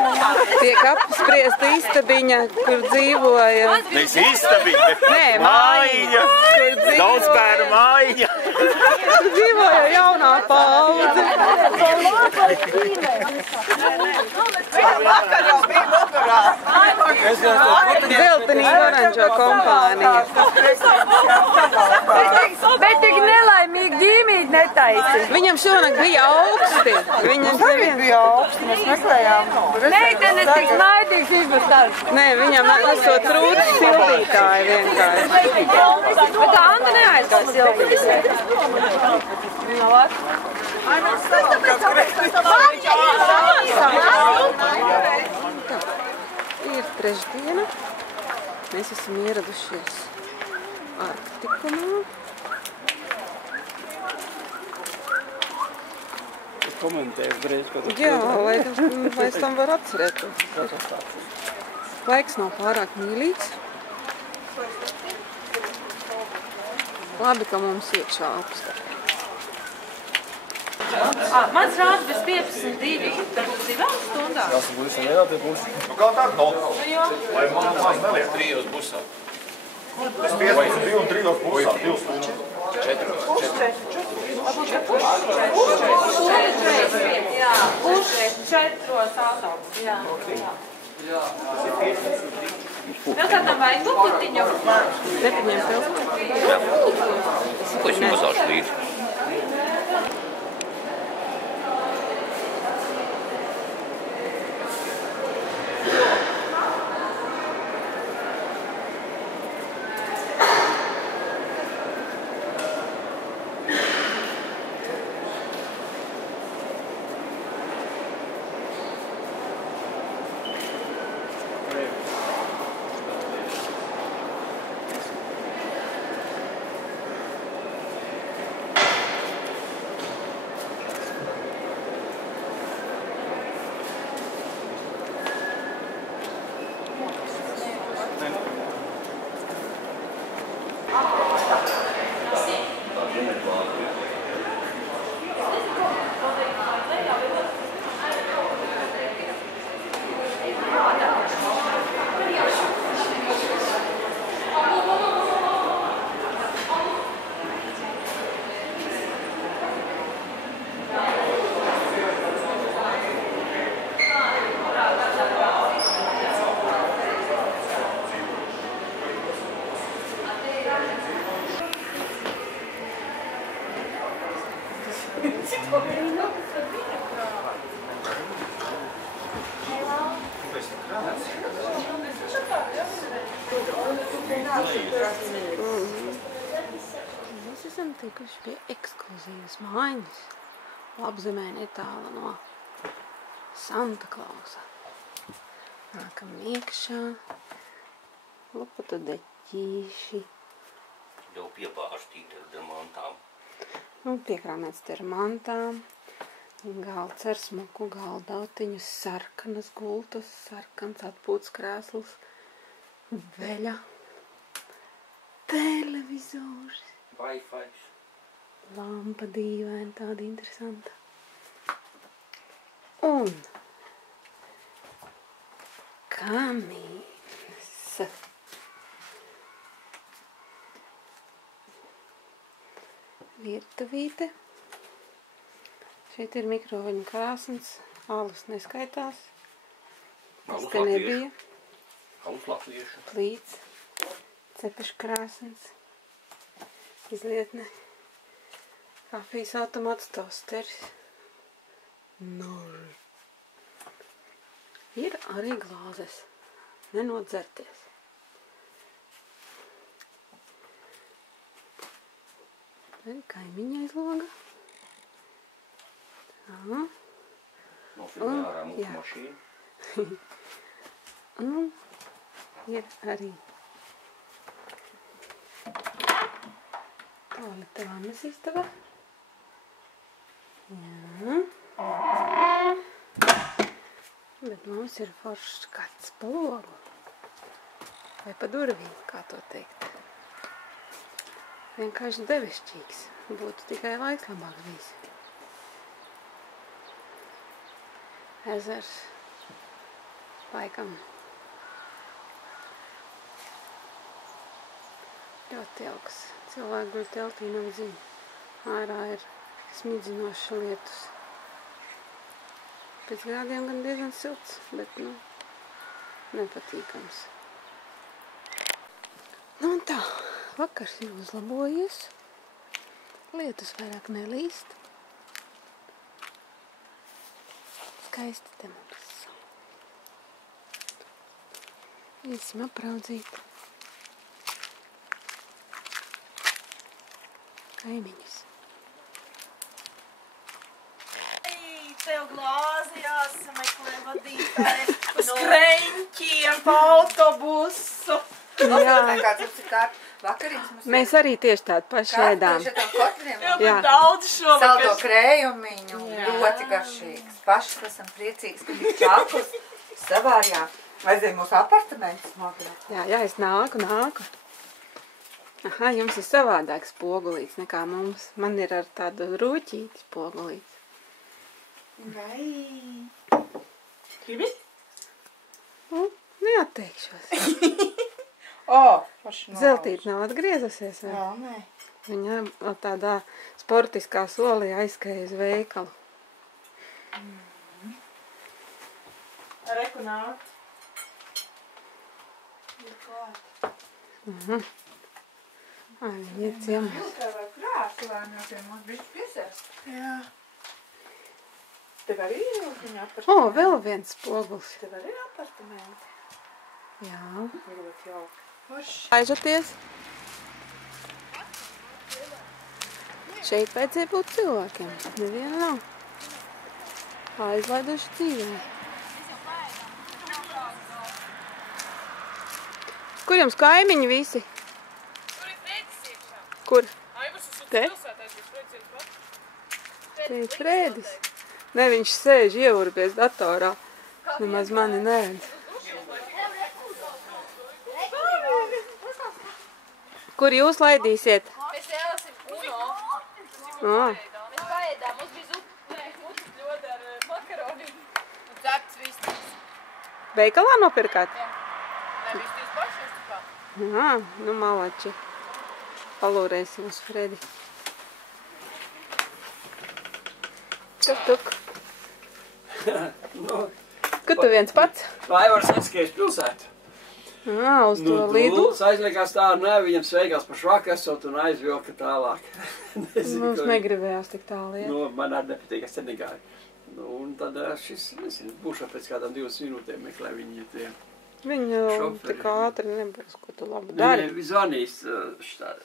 Tiek apspriesta istabiņa, kur dzīvoja... Nevis istabiņa, bet mājiņa. Daudz bērnu mājiņa. Kur dzīvoja jaunā paudze. Vakar jau bija motorās. Zeltenīgi oranžo kompānija. Bet tik nelaimīgi ģimīgi netaisi. Viņam šonakt bija augsti. Viņam bija augsti, mēs meklējām. Meitenes tik naidīgs izbūstās. Nē, viņam esot rūtas sildītāji vienkārši. Bet tā Anda neaizgāja siltīs. Ir trešdiena. Mēs esam ieradušies Arktikumā. Komentēs drīz, ko tu Jā, lai es tam var atcerēties. Laiks nav pārāk mīlīgs. Labi, ka mums iekšā augstā. Mans rāds bez 15.2. Tad būs 2 stundās. Tas būs vienā te būs. Nu kā tā, no? Lai man maz neliek. 3 busā. Es 15, 2 un 3 busā, 2 stundas. 4. Jā, būs 4 autobus. Jā. Pilsētām vajag tuputiņu. Nepaņem pilsētu. Jā. Ko es viņu mazāšu līdzi? Mēs esam tikuši pie ekskluzīvas mājas. Labzemē netālu no Santa Klausa. Nākam iekšā. Lupatu deķīši. Jau piebāžtīti ar dermantām. Un piekrāmēts dermantām. Galds ar smuku galdautiņu, sarkanas gultas, sarkans atpūtas krēsls, veļa, televizors, Wi-Fi. lampa dīvaina, tāda interesanta. Un kamīns. Virtuvīte. Šeit ir mikroviņu krāsns, alus neskaitās. Tas te nebija. Alus latviešu. Plīts, cepešu krāsns, izlietne, kafijas automāts, tosteris. Noži. Ir arī glāzes, nenodzerties. Tad kaimiņa aizloga. Nofilmē ārā mūsu mašīnu. Un ir arī toalete vannas istaba. Jā. Bet mums ir foršs skats pa logu. Vai pa durvīm, kā to teikt. Vienkārši devišķīgs. Būtu tikai laiks labāk bijis. Ezers. Laikam. Ļoti jauks. Cilvēki guļ teltī nav zina. Ārā ir smidzinošs lietus. Pēc grādiem gan diezgan silts, bet, nepatīkams. Un tā, vakars ir uzlabojies. Lietus vairāk nelīst. Skaisti te mums. Iesim apraudzīt. Kaimiņus. Tev glāzi jāsameklē vadītāji uz kreņķiem pa autobusu. Mēs arī tieši tādu pašu ēdām. Jā, daudz šovakar. Saldo krējumiņu, ļoti garšīgs. Pašas esam priecīgs, ka bija čāklis savārjā. Vajadzēja mūsu apartamentus nogrāt. Jā, es nāku. Aha, jums ir savādāks spogulīts nekā mums. Man ir ar tādu rūķīti spogulīts. Vai. Gribi? Neatteikšos. Zeltīt nav atgriezusies vēl. Jā, nē. Viņa tādā sportiskā solī aizskrēja uz veikalu. Reku nāk. Ir klāt. Viņi ir ciemās. Vilkā vai krāsu lēnākiem mums bišķi piesēst. Jā. Tev arī ir viņa apartamenti? Vēl viens spoguls. Tev arī ir apartamenti? Jā. Ļoti jauki. Aižaties. Šeit vajadzēja būt cilvēkiem. Neviena nav. Aizlaiduši dzīvē. Kur jums kaimiņi visi? Tur ir Fredis iekšā. Kur? Aivars uz Te? pilsētā, es Fredis pat. Te ir Fredis. Ne, viņš sēž ievurbies datorā. Nemaz mani neredz. Kur jūs laidīsiet? Mēs ēlasim Uno. Mēs paēdām, mums bija zupas ļoti ar makaroni un cepts vistas. Veikalā nopirkāt? Jā. Nē, vistas paši uztupām. Nu malači. Palūrēsim uz Fredi. Tuk. Kur tu viens pats? Aivars aizskrējas pilsētu. Uz to Lidlu? Aizliekās tā, ne, viņam sveikās par švaku esot un aizvilka tālāk. Mums negribējās tik tālu iet. Man arī nepatīk, es te negāju. Un tad šis, nezinu, būšu pēc kādām 2 minūtēm meklē viņi tie Viņa tik ātri nebūs, ko tu labi dari. Viņi zvanīs šitā,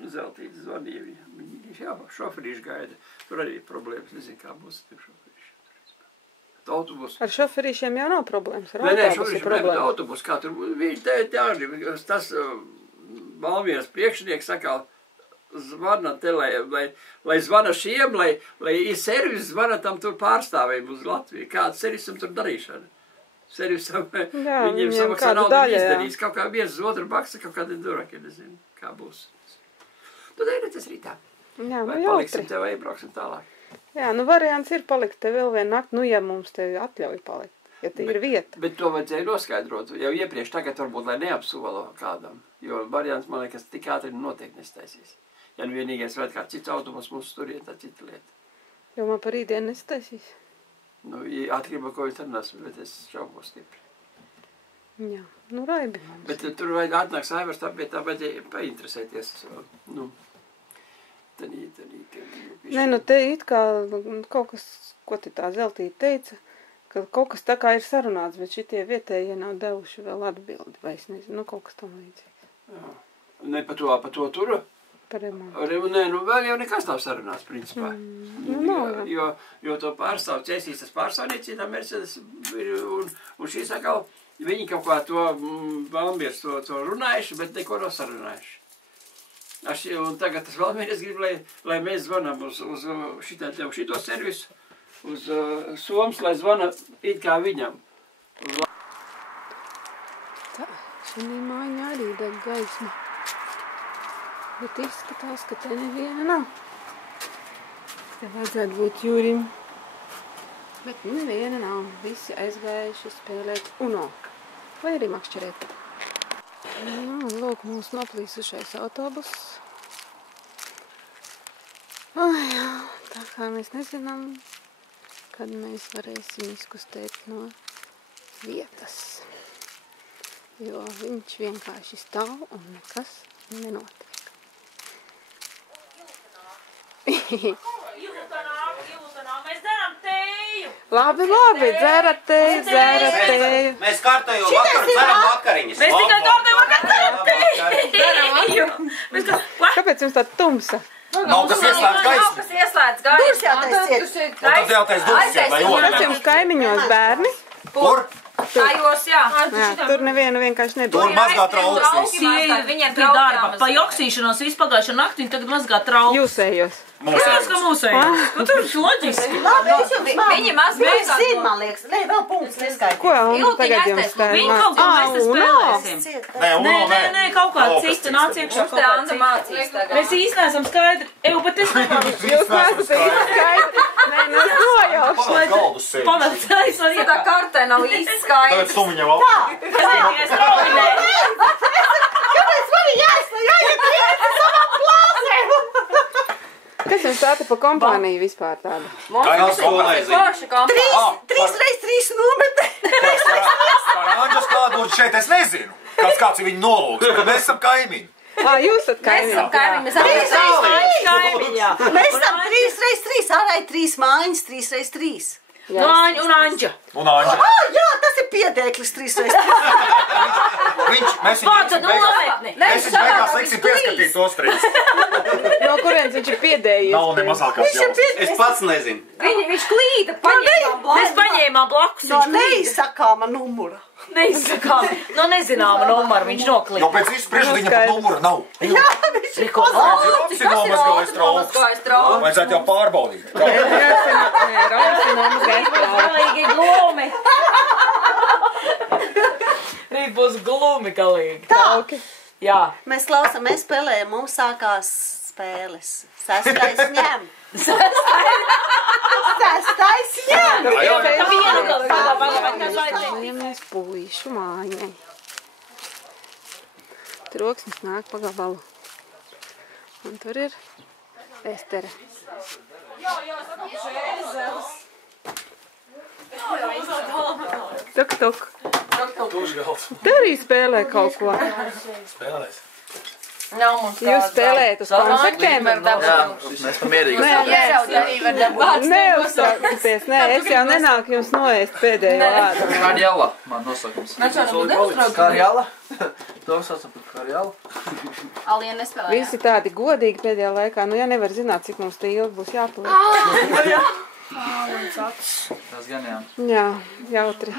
Zeltīti zvanīja viņi, jā, šoferīši gaida. Tur arī ir problēmas, nezinu, kā būs tiem šoferīšiem. Autobus. Ar šoferīšiem jau nav problēmas, ar Nē, autobusu ir problēmas. autobus, kā tur, viņi te arī, tas Valmieras priekšnieks saka, zvana te, lai zvana šiem, lai ir servis zvana tam tur pārstāvējiem uz Latviju. Kāda servisam tur darīšana? Servisam, viņiem samaksā naudu izdarīs. Kaut kā viens uz otru baksa, kaut kādi duraki, nezinu, kā būs. Tu dēļieties rītā. Jā, vai paliksim te vai iebrauksim tālāk? Jā, variants ir palikt te vēl vienu nakti, ja mums te atļauj palikt, ja te ir vieta. Bet to vajadzēja noskaidrot jau iepriekš, tagad varbūt, lai neapsolo kādam, jo variants, man liekas, tik ātri noteikti nestaisīs. Ja nu vienīgais vēl kā cits autobus mums turiet, tā cita lieta. Jo man par rītdienu nestaisīs. Atkarībā, ko viņš runās, bet es šaubos stipri. Jā, raibi mums. Bet tur vajag atnāks Aivars, tā vajadzēja painteresēties, Nē, te it kā kaut kas, ko te tā Zeltīte teica, ka kaut kas tā kā ir sarunāts, bet šitie vietējie nav devuši vēl atbildi, vai es nezinu, kaut kas tam līdzīgs. Jā. Ne pa to turu? Par remontu. Nē, vēl jau nekas nav sarunāts, principā. Jo to pārstāv Cēsīs, tas pārstāvniecī, tā Mercedes, un šī saka, viņi kaut kā to Valmieras to runājuši, bet neko nav sarunājuši. Un tagad tas Valmieras grib, lai mēs zvanām uz šito servisu, uz Somas, lai zvana it kā viņam. Tā, šī mājiņā arī deg gaisma. Bet izskatās, ka te neviena nav. Te vajadzētu būt Jūrim. Bet neviena nav. Visi aizgājuši spēlēt Uno. Vai arī makšķerēt. Lūk, mums noplīsušais autobus. Jā, tā kā mēs nezinām, kad mēs varēsim izkustēt no vietas. Jo viņš vienkārši stāv un nekas nenotiek. Mēs darām teju. Labi, dzerat teju. Mēs kārtējo vakaru dzeram vakariņas. Mēs tikai kārtējo vakaru dzeram teju. Kāpēc jums tā tumsa? Nav kas ieslēdz gaismu. Nav kas ieslēdz gaismu. Durs jātaisiet. Un tad jātais durs iet, vai Tas jums kaimiņos bērni? Kur? Tajos, jā. Tur nevienu vienkārši nebija. Tur mazgā trauksnis. Viņiem Pie darba. Pa joksīšanos vispagājušā naktī, tagad mazgā trauksnis. Jūsējos. Protams, ka mūsējos. Tur ir loģiski. Viņi maz Viņš zina, man liekas. Nē, vēl punkts neskaidrs. Ko, un tagad jums tā Viņi kaut ko mēs te spēlēsim. Nē, Kaut kā cita nāc iekšā. Mums te Anda mācīs tagad. Mēs īsti neesam skaidri. Eju, bet es nevaru. Jūs neesat īsti skaidri. Nē, nu es nojaušu. Galdus sēž. Pavēlcējis var Tā kartē nav īsti skaidrs. Tagad sumiņa vēl. Kāpēc man ir jāiet savām plāsēm? Kas jums tāda pa kompāniju vispār tāda? Mums ir forša kompānija. 3x3 nometne. Anģas kādu šeit es nezinu. Kāds ir viņa nolūks, bet mēs esam kaimiņi. Jūs esat kaimiņi. Mēs esam kaimiņi. Mēs esam 3x3, ārā ir 3 mājiņas, 3x3. Un Anģa. Un Anģa. Jā, tas ir piedēklis 3x3. Mēs viņu beigās liksim pieskatīt tos 3. No kurienes viņš ir piedējies? Nav ne mazākās jausmas. Es pats nezinu. Viņš klīda, Mēs paņēmām blakus. No neizsakāma numura. Neizsakām. No nezināma numara viņš noklīda. Jo pēc visu priekšu viņam pat numura nav. Jā, viņš ir Roms ir nomazgājis trauks. Vajadzētu jau pārbaudīt. Nē, Roms ir nomazgājis trauks. Galīgi glumi. Rīt būs glumi galīgi. Tā. Jā. Mēs klausām, mēs spēlējam, mums sākās spēles. 6. ņem. 6. ņem. Ņemamies puišu mājai. Troksnis nāk pa gabalu. Un tur ir Estere. Tuk. Te arī spēlē kaut ko. Spēlēs. Jūs spēlējat uz koncertiem? Mēs tam mierīgi. Neuzsākties, nē, es jau nenāku jums noēst pēdējo vārdu. Karjala, man nosakums. Karjala? To saucam par Karjala. Alien nespēlē. Visi tādi godīgi pēdējā laikā, nu ja nevar zināt, cik mums te ilgi būs jāpaliek. Tas gan jā. Jā, jautri.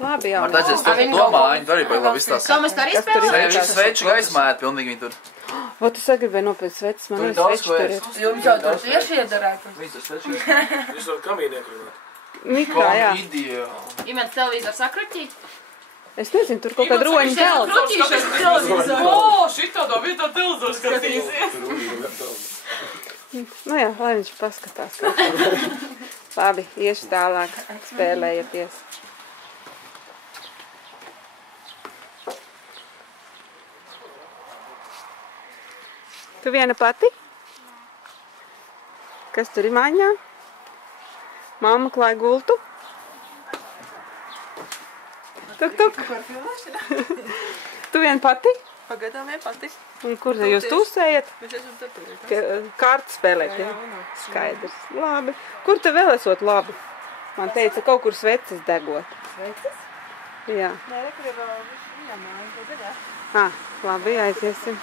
Labi, jau. Man tačas to domā, viņi tur arī baigi labi izstāst. Kā mēs tā arī spēlējam? Nē, visi sveču gaismājāt, pilnīgi viņi tur. O, tu sagribēji nopēc sveces, man arī sveču tur ir. Jums jau tur tieši iedarētu. Viņi tur sveču gaismājāt. Jūs vēl kamīnieku runāt. Mikrā, jā. Imens televīzors sakruķīt? Es nezinu, tur kaut kā droņi televīzors. O, šitādā vietā televīzors skatīsies. Nu jā, lai viņš paskatās. Labi, iešu tālāk, spēlējaties. Tu viena pati? Kas tur ir mājā? Mamma klāja gultu? Tuk. Tu viena pati? Pagaidām vien pati. Un kur jūs tūsējat? Mēs esam tur. Kārtas spēlēt, jā? Skaidrs. Labi. Kur te vēl esot labi? Man teica, kaut kur sveces degot. Sveces? Jā. Nē, kur ir viņa māja. Labi, aiziesim.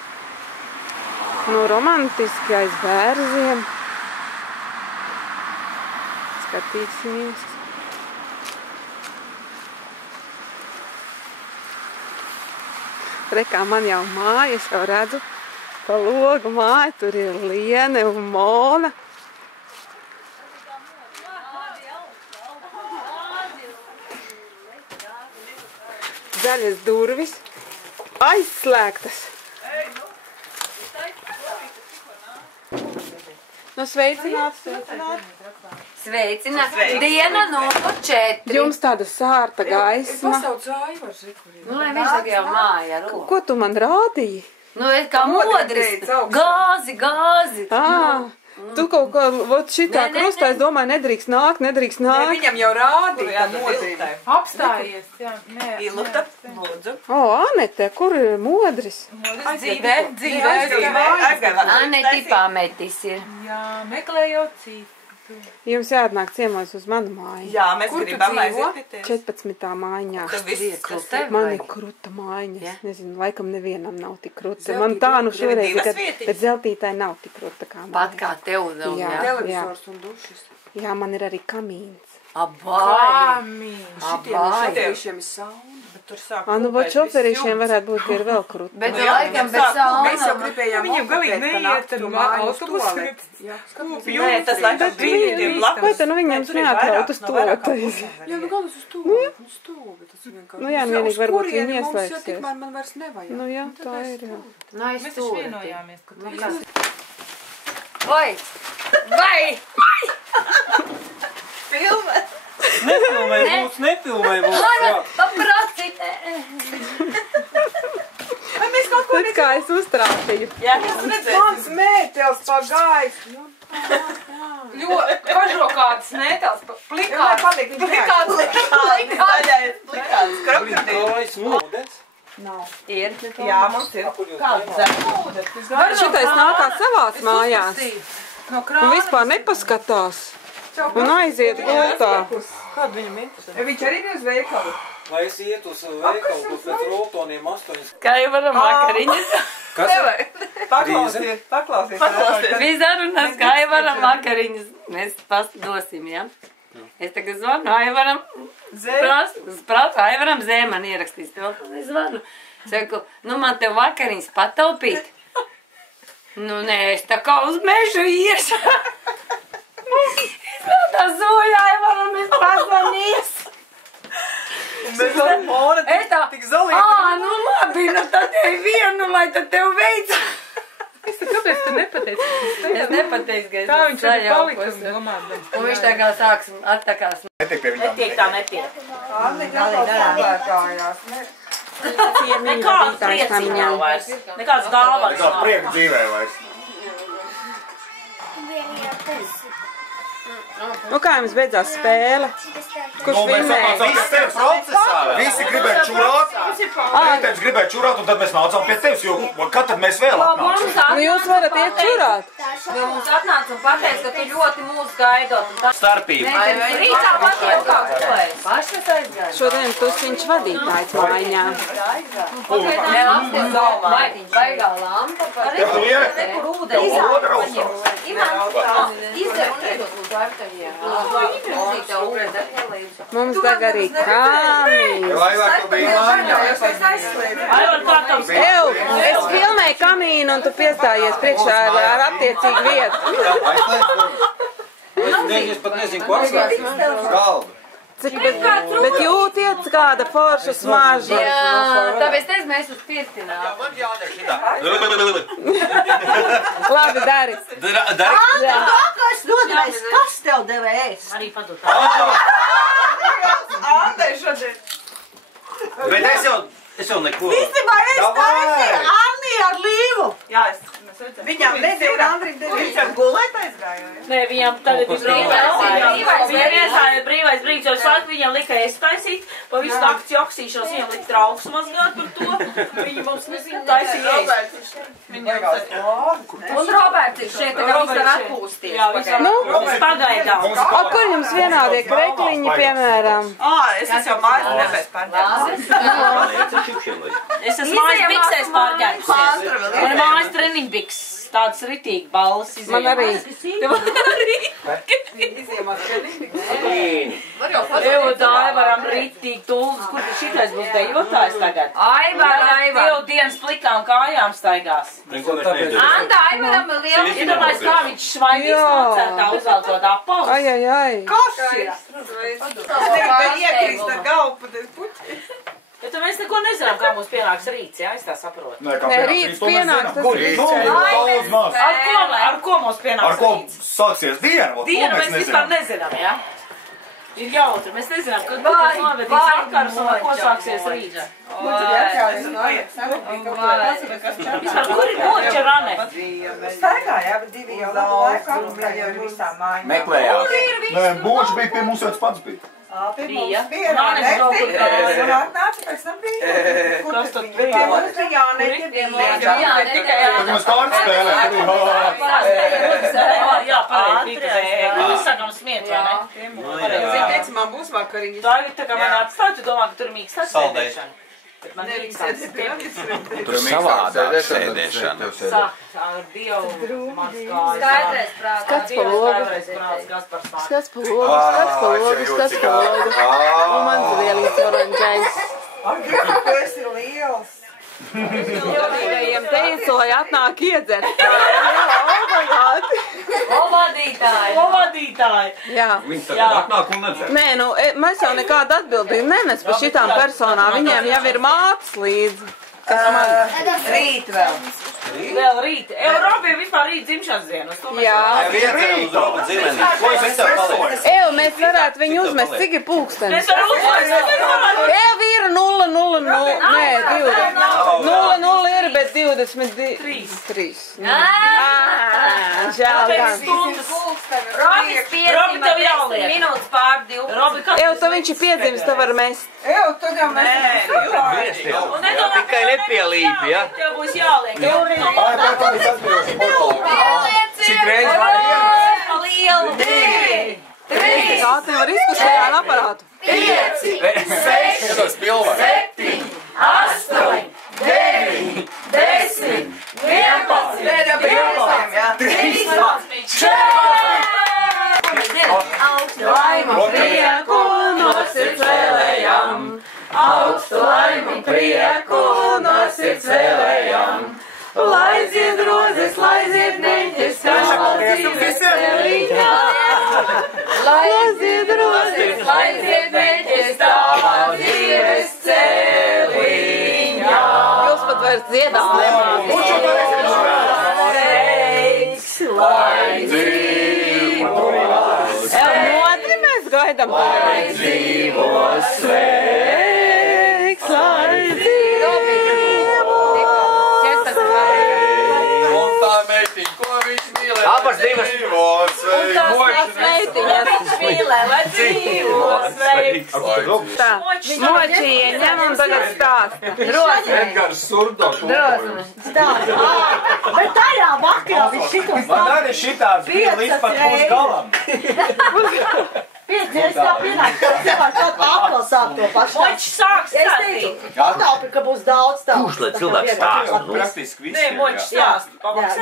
Nu, romantiski aiz bērziem. Skatīsimies. Rekā man jau māja, es jau redzu pa logu māju, tur ir Liene un Mona. Zaļas durvis, aizslēgtas. Nu, sveicināt. Sveicināt. Diena numur 4. Jums tāda sārta gaisma. Nu, lai viņš tagad jau mājā. Ko tu man rādīji? Nu, es kā modris. Gāzi. tu kaut ko, vot šitā krustā, es domāju, nedrīkst nākt. Viņam jau rādīja, tā modrītē. Apstājies, jā. Iluta, lūdzu. O, Anete, kur ir modris? Dzīvē. Aneti pametis ir. Jā, meklējot citu. Jums jāatnāk ciemos uz manu māju. Jā, mēs gribam aizieties. 14. mājiņā. Man ir kruta mājiņa. Es nezinu, laikam nevienam nav tik kruta. Man tā nu šoreiz, bet zeltītāji nav tik kruta kā man. Pat kā tev vēl. Televizors un dušas. Jā, man ir arī kamīns. Šitie visiem ir sauna. Nu, bet šoferīšiem varētu būt, ka ir vēl kruta. Bet laikam bez sauna. Mēs jau gribējām Viņam galīgi neiet, tad autobus skrib. Nē, tas laikam brīdiem blakus. Vai tad, nu viņam neatraut uz totais? Jā, nu galvas uz stūbi. Nu jā, vienīgi varbūt viņi Mums jau ieslēgsies. tikmēr man vairs nevajag. Nu jā, tā ir, jā. Mēs taču vienojāmies, ka tu esi. Vai! Filmē. Nepilnē būs. Papracīt! Vai mēs kaut ko Tad kā es uztrāpīju. Jā, es redzēju. Mans mētels pagājis. Pažokātas mētels, plikāts. Plikāts krokodils. Ir. Jā, mums ir. Šitais nākās savās mājās. Un vispār nepaskatās. Un aiziet gultā. Kādu viņam interesē? Viņš arī bija uz veikalu. Lai es iet uz veikalu, pēc rotoniem 8. Kā jau varam vakariņas? Paklausies. Mēs darunās, kā jau varam vakariņas. Mēs dosim, jā? Es tagad zvanu Aivaram. Prātu Aivaram man ierakstīs. Es zvanu. Saku, nu man tev vakariņas pataupīt. Nu nē, es tā kā uz mežu iešu. Es vēl tā zoļu Aivaram, es pazvanījos. Es tā, nu labi, nu tad tev vienu, lai tad tev veica. Es tā, kāpēc tu nepateici? Es nepateicu, ka es tā viņš arī palika un domāt. Un viņš tā kā sāks attakās. Netiek pie viņām. Netiek tā, netiek. Nekāds prieks nav vairs. Nekāds dāvāts. Nekāds prieks dzīvē vairs. Nu kā jums beidzās spēle? Kurš vinnēja? Visi gribēja čurāt. Meitenes gribēja čurāt, un tad mēs nācām pie tevis, jo kad tad mēs vēl atnācām? Nu jūs varat iet čurāt. Jo mums atnāca un pateica, ka tu ļoti mūs gaidot. Starpība. Rītā pat jau kā klēs. Pašas aizgāja. Šodien tusiņš vadītājs mājā. Baigā lampa. Nekur ūdeni. Izdara un iedot uz ārtaņiem. Mums tagad arī kamīns. Ew, es filmēju kamīnu un tu piestājies priekšā ar attiecīgu vietu. Es pat nezinu, ko atslēgt. Galda. Bet jūtiet kāda forša smarža. Jā, tāpēc teicu, mēs uz pirtinām. Labi, dari. Kākais nodevēs, kas tev deva ēst? Arī padot. Ante šodien. Bet es jau neko. Īstenībā es taisīju Anni ar Līvu. Jā, viņam nedēļ Andri devīja. Viņam gulēt aizgāja. Nē, viņam tagad ir brīvais brīdis, jo sāk viņam lika taisīt, pa visu nakts joksīšanos, viņam lika trauks mazgāt par to. Viņi mums nezinu taisīja ēst. Un Roberts ir šeit, tagad viss var atpūsties. Jā, viss var pagaidām. A, kur jums vienādie krekliņi, piemēram? Es esmu jau mājas nebēs pārģērbs. Es esmu mājas biksēs pārģērbsies. Man ir mājas treniņbiks, tādas ritīgi balvas izējām. Man arī. Tev arī. Izējumās treniņbiks. Tev tā Aivaram ritīgi tūlus, kur šitais būs dejotājs tagad. Aivar. Tev dienas plikām kājām staigās. Anda, Aivaram ir liela. Iedomājies, kā viņš švaigīs koncertā uzvelkot apaus. Ai. Kas ir? Tagad iekrīst ar galvu pa tev puķi. Bet mēs neko nezinām, kā mums pienāks rīts, jā, es tā saprotu. Nē, kā rīts pienāks, tas rīts. Daudz maz. Ar ko mums pienāks Ar ko rīts? sāksies diena? Dienu mēs vispār nezinām, jā? Ir jautri. Mēs nezinām, kad būs novedīs vakars un ko sāksies rīt. Vispār, kur ir moča Rane? Staigā, jā, bet 2 jau labu laiku apmeklēja jau visām mājām. Meklējāt. Nē, Boģis bija pie mums, viens pats bija. Pie mums bija Jāneti, un atnāca pēc tam bija. Kas tad bija? Pie mums bija Jāneti, bija. Tad mēs kārtas spēlējām. Jā, pareizi. Mēs sākam smiet, vai ne? Zini, teici, man būs vakariņas. Tā ir tā kā man atstāt, tu domā, ka tur mīkst Saldēšana. Tur savādāk sēdēšana. Sakt ar Dievu mans kājas. Skaidrais prāts. Skats pa logu. Skats pa logu. Un mans vielīts oranžais. Tu esi liels. Jodīgajiem teicu, lai atnāk iedzert. Ovadītāji. Jā. Viņi tagad atnāk un nedzer. Nē, nu, mēs jau nekādu atbildību nenes par šitām personām. Viņiem jau ir mātes līdzi. Rīt vēl. Vēl rīt. Robija vispār rīt dzimšanas dienas. Jā. Viens uz Robu dzimeni. Ko es vispār palieku? Mēs varētu viņu uzmest, cik ir pulkstenis? Mēs varam uzmest. Ir 0, 0, 0. Nē, 20. 0, 0 ir, bet 22. 3. Žēl gan. Robis piedzima 10 minūtes pār 12. Tu viņš ir piedzimis, tev var mest. Tu jau mēs. Tikai nepielīp, ja? Tev būs jāliek. Cik reiz vajag? Lielu. 2. 3. Tā nevar izkušajā aparātu. 5. 6. 7. 8. 9. 10. 11. 12. 13. Augstu laimu prieku no sirds vēlējam. Augstu laimu prieku no sirds vēlējam. Lai zied rozes, lai zied neņķes, kā dzīves celiņā. Lai zied rozes, lai zied neņķes, kā dzīves celiņā. Jūs pat vairs dziedāt nemācīt. Lai dzīvo Modri mēs gaidām. Lai dzīvo sveiks, lai dzīvo. Un tā meitiņa, ko viņš mīlē? Abas divas. Un tās meitiņas viņš mīlē, lai dzīvo sveiks. Tā, močīja ņem un tagad stāsta. Drosme. Edgars Surdo. Bet tajā vakarā viņš šito Man arī šitāds bija līdz pat pusgalam. Piecreiz tā pienāk, ka cilvēks atkal sāk to pašu. Močs sāk stāstīt. Tāpēc, ka būs daudz tā. Kurš, lai cilvēks stāsta? Praktiski Nē, visiem, močs jā. stāst.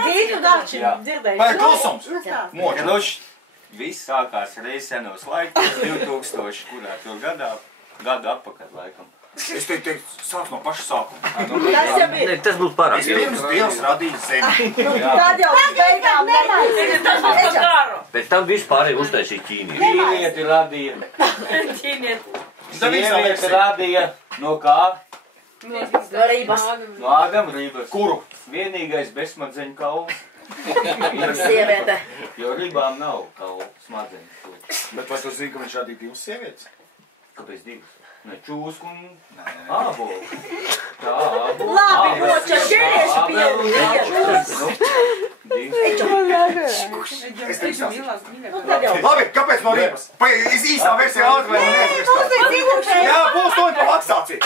Gītu dači dzirdēju. Vai klusums? Moči. Viss sākās reiz senos laikos, 2000, kurā to gadu atpakaļ laikam. Es teiktu, sāk no paša sākuma. Tas jau ir. Ne, tas būs pārāk. Vispirms Dievs radīja zemi. Tad jau beigām nemaiz. Tas būs par garu. Pēc tam vispār ir uztaisīt ķīnī. Ķīnieti radīja. Ķīniet. Sievieti radīja no kā? Rības. No ādam rības. Kuru? Vienīgais bezsmadzeņu kauls. Sieviete. Jo rībām nav kaulu smadzeņu. Bet vai tu zini, ka viņš radīja 2 sievietes? Kāpēc 2? Ne čūsku un ābolu. Tā ābolu. Labi, moča, ķerieši Labi, kāpēc no rības? Īsā versijā ātrāk. Jā, pulstoņi pa laksāciju.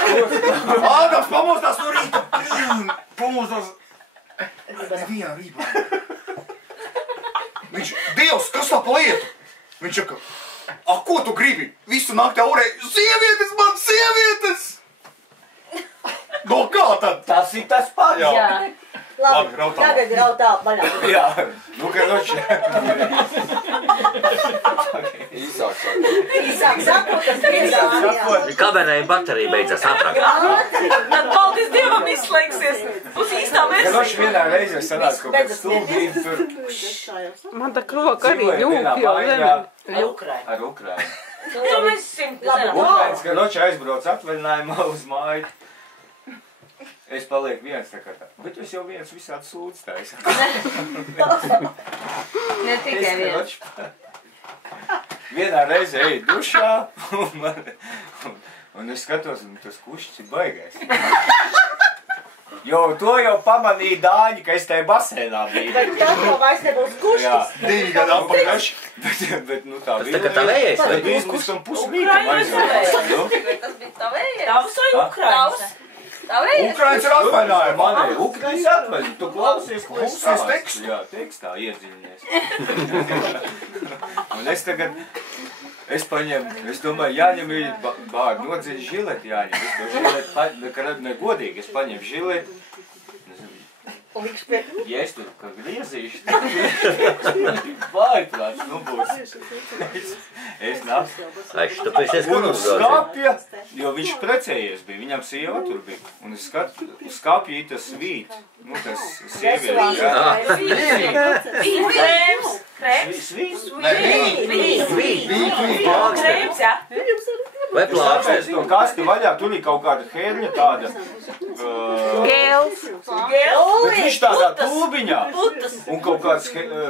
Ādams pamostās no rīta. Pamostās. Nevienā rībā. Viņš, Dievs, kas tā pa lietu? Viņš saka, ko tu gribi? Visu naktī aurēji, sievietes man, sievietes! No kā tad? Tas ir tas pats. Jā. Labi, rautā. Tagad rautā vaļā. Jā, nu, ka noši. Īsāk sāk. Īsāk sakot, tas piezāk. Kamerēja baterija beidzas ātrāk. Tad paldies Dievam izslēgsies. Uz īstā Ka versija. noši vienā reizē sanāca kaut kāds stulbība tur. Man tā kroka arī ņūk jau zemi. Ar Ukrainu. To mēs zinām. Ukrainas, ka noši aizbrauc atvaļinājumā uz māju. Es palieku viens tā kā tā. Bet jūs jau viens visādi sūdz taisa. Ne tikai viens. vienā reizē eju dušā, un es skatos, un tas kušķis ir baigais. Jo to jau pamanīja Dāņi, ka es tajā basēnā biju. Bet tā to vairs nebūs kušķis. Jā, 2 gadu apakaļ. Bet, nu tā bija. Tā tavējais, vai? Tā bija pusam pusmītam aizvērts. Tas bija tavējais. Tavs vai Ukrainas? Tavējais. Ukrainas ir atvaļināja manī. Ukrainas atvaļināja. Tu klausies, ko es stāstu. Jā, tekstā iedziļinies. Un es tagad, es paņemu, es domāju, jāņem ir bāri nodziļi žileti jāņem. Es to žileti, negodīgi, es paņemu žileti. Ja es tur kā griezīšu, vājprāts, nu būs. Es nāku. Un uz skapja, jo viņš precējies bija, viņam sieva tur bija. Un es skatu, uz skapja ir tas svīt. Nu, tas sievieši, jā. Svīts? Krēms, jā. Vai plāksnes? To kasti vaļā, tur ir kaut kāda herņa tāda. Gēls. Bet viņš tādā tūbiņā. Un kaut kāds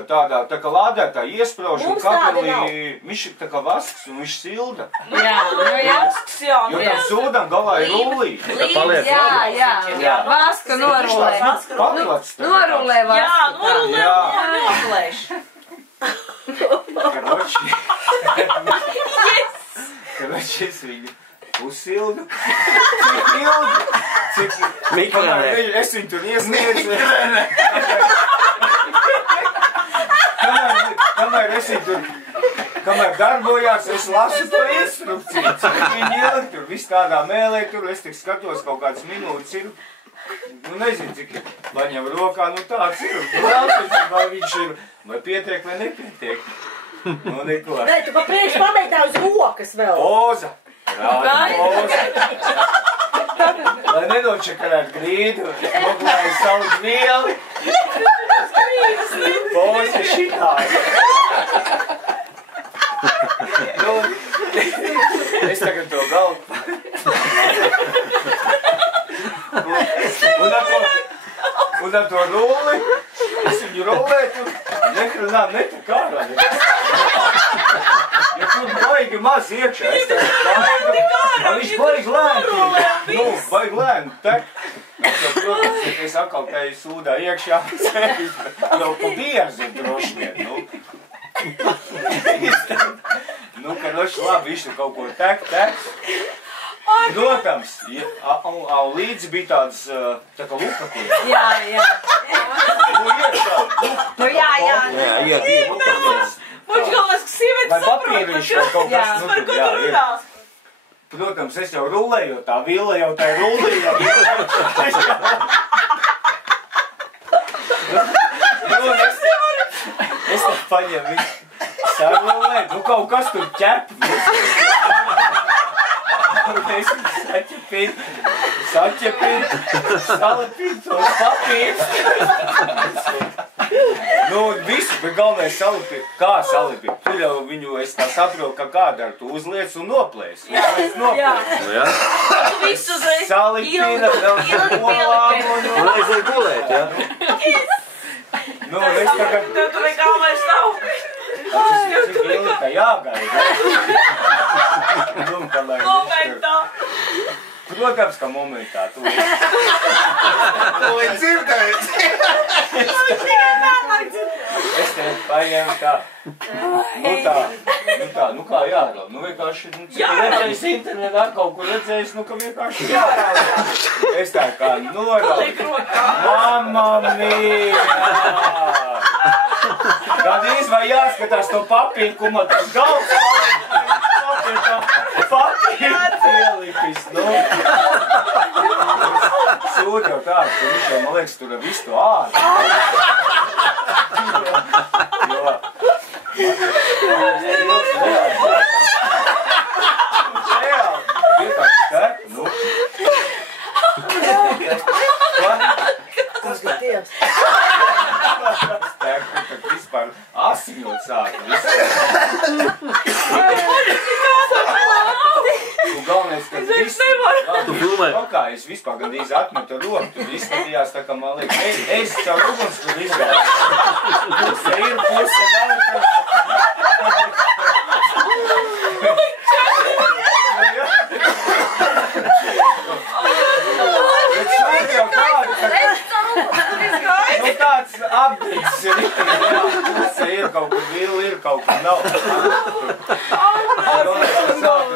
tādā, tā kā lādētā iesprauž un kabelī, viņš ir tā kā vasks un viņš silda. Jā, vasks, jā. Jo tam sūdam galā ir rullī. Jā. Vaska norulē. Norulē vaska. Jā, norulē un noplēš. Karoči, es viņu uzsildu. Cik ilgi? Mikrēnē. Es viņu tur iesniedzu. Kamēr es viņu tur, kamēr darbojās, es lasu to instrukciju. Cik viņi ilgi tur, viss tādā mēlē tur, es tik skatos kaut kādas minūtes ir. Nu, nezinu, cik paņem rokā, nu tāds ir. Vai viņš ir, vai pietiek, vai nepietiek. Nu, neko. Nē, tu pa priekš pameitā uz rokas vēl. Poza. Rādi poza. Lai nenočakarēt grīdu, noklāju savu dvieli. Poza šitā. Nu, es tagad to galvu. Un ar to rulli, es viņu rullētu, netak ārā. Ja tur baigi maz iekšā, es tagad baigu, viņš baigi lēni. Nu, baigi lēni, tek. Protams, ja es atkal teju sūdā iekšā, jau pa bierzi droši vien, nu. Nu, ka noši labi, viņš tur kaut ko tek. Protams, līdzi bija tāds, tā kā lupatība. Jā. Nu, iekšā. Nu, jā. Viņš galvenais, ka sievietes vai papīriņš vai kaut kas, nu, tur, jā. Protams, es jau rullēju, tā vila jau tā rullīja. Es tā paņemu visu sarulē, nu kaut kas tur ķep. Es saķepinu, salapinu tos papīrus. Nu, visu, bet galvenais salapinu. Kā salapinu? Tur jau viņu, es tā saprotu, ka kādā ar tu uzliec un noplēs. Jā. Tu visu uzreiz salapina, vēl polām un... Un aizliek gulēt, jā? Nu, es tagad... Tu nekā vairs nav. Cik ilgi tā jāgaida. Momentā. Protams, ka momentā tu esi. To ir dzirdējis. Es te paņēmu tā. Nu kā jārauj. Nu vienkārši, cik redzējis internetā, kaut kur redzējis, nu ka vienkārši jārauj. Es tā kā norauj. Mamma mia! Gandrīz vai jāskatās to papīru, kumā tas galvs papīru ielipis, nu. Sūd jau tā, ka viņš jau, man liekas, tur visu to ārā. Jo... Kas ka Dievs? Tad vispār asiņot sāka. Un galvenais, ka es vispār gandrīz atmetu roku, tur izskatījās tā, ka man liekas, es caur ugunskura izgāju. Puse ir, puse nav. Lila ir kaut kur nav.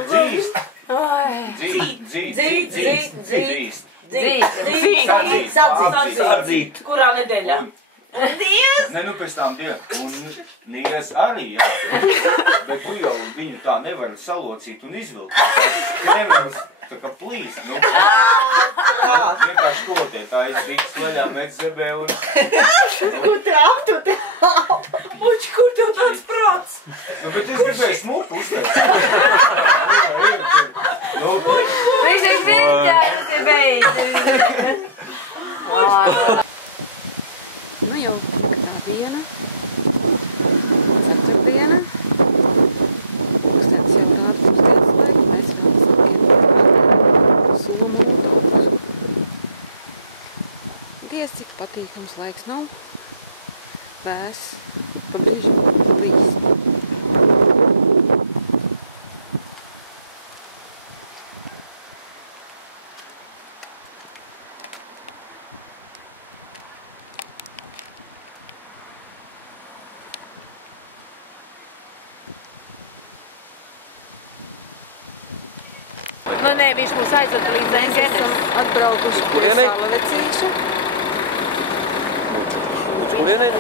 Dzīst. Sadzīt. Kurā nedēļā? Dievs! Ne, nu pēc tām un Nies arī, jā. Bet tu jau viņu tā nevari salocīt un izvilkt. Nevar tā kā plīst, nu. Vienkārši skolotie tā izrīks leļā met zebē un... Kur tev tu te? Muči, kur tev tāds prāts? Nu, bet es gribēju smuku uztaisīt. Viņš ir vienkārši beidzis. Nu jau tā diena, ceturtdiena, pūkstens jau rāda pusdienas laiku, mēs vēl sākiem somu un daudz. Diez, cik patīkams laiks nav, vēs, pa brīžam līst. Nu, nē, viņš mūs aizvada līdz esam atbraukuši pie Salavecīša. Uz kurienei?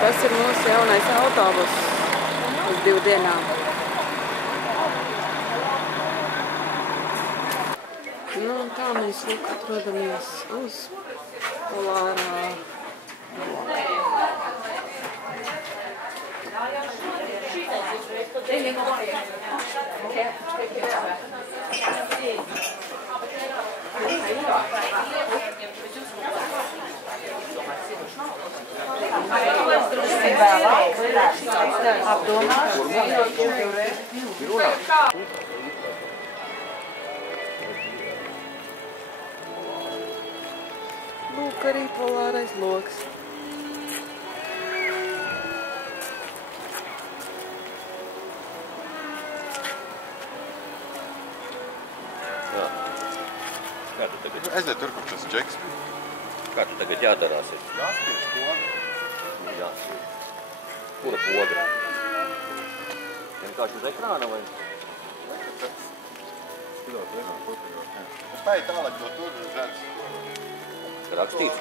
Tas ir mūsu jaunais autobus. Uz 2 dienām. Nu, un tā mēs lūk atrodamies uz polārā. Lūk arī polārais loks. Jā. Kā tu tagad? Aiziet tur, kur tas džeks. Kā tu tagad jādarās? Jāspies poga. Jā. Kura poga? Vienkārši uz ekrāna vai? Skatot, vienā fotogrāfā. Spēj tālāk to tur redz. Rakstīts?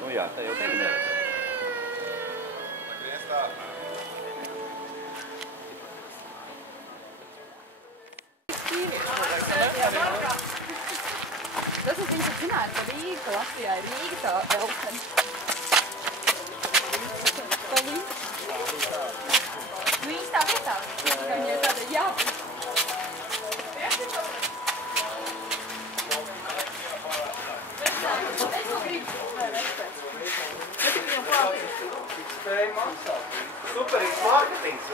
Nu jā, tā jau tevi neredz. Griez tā. Tas es viņus zināju, ka Rīga, ka Latvijā ir Rīga tā elkana. Tā Rīga. Nu īstā vietā, viņai tāda jābūt. Spēja maksāt. Superīgs mārketings.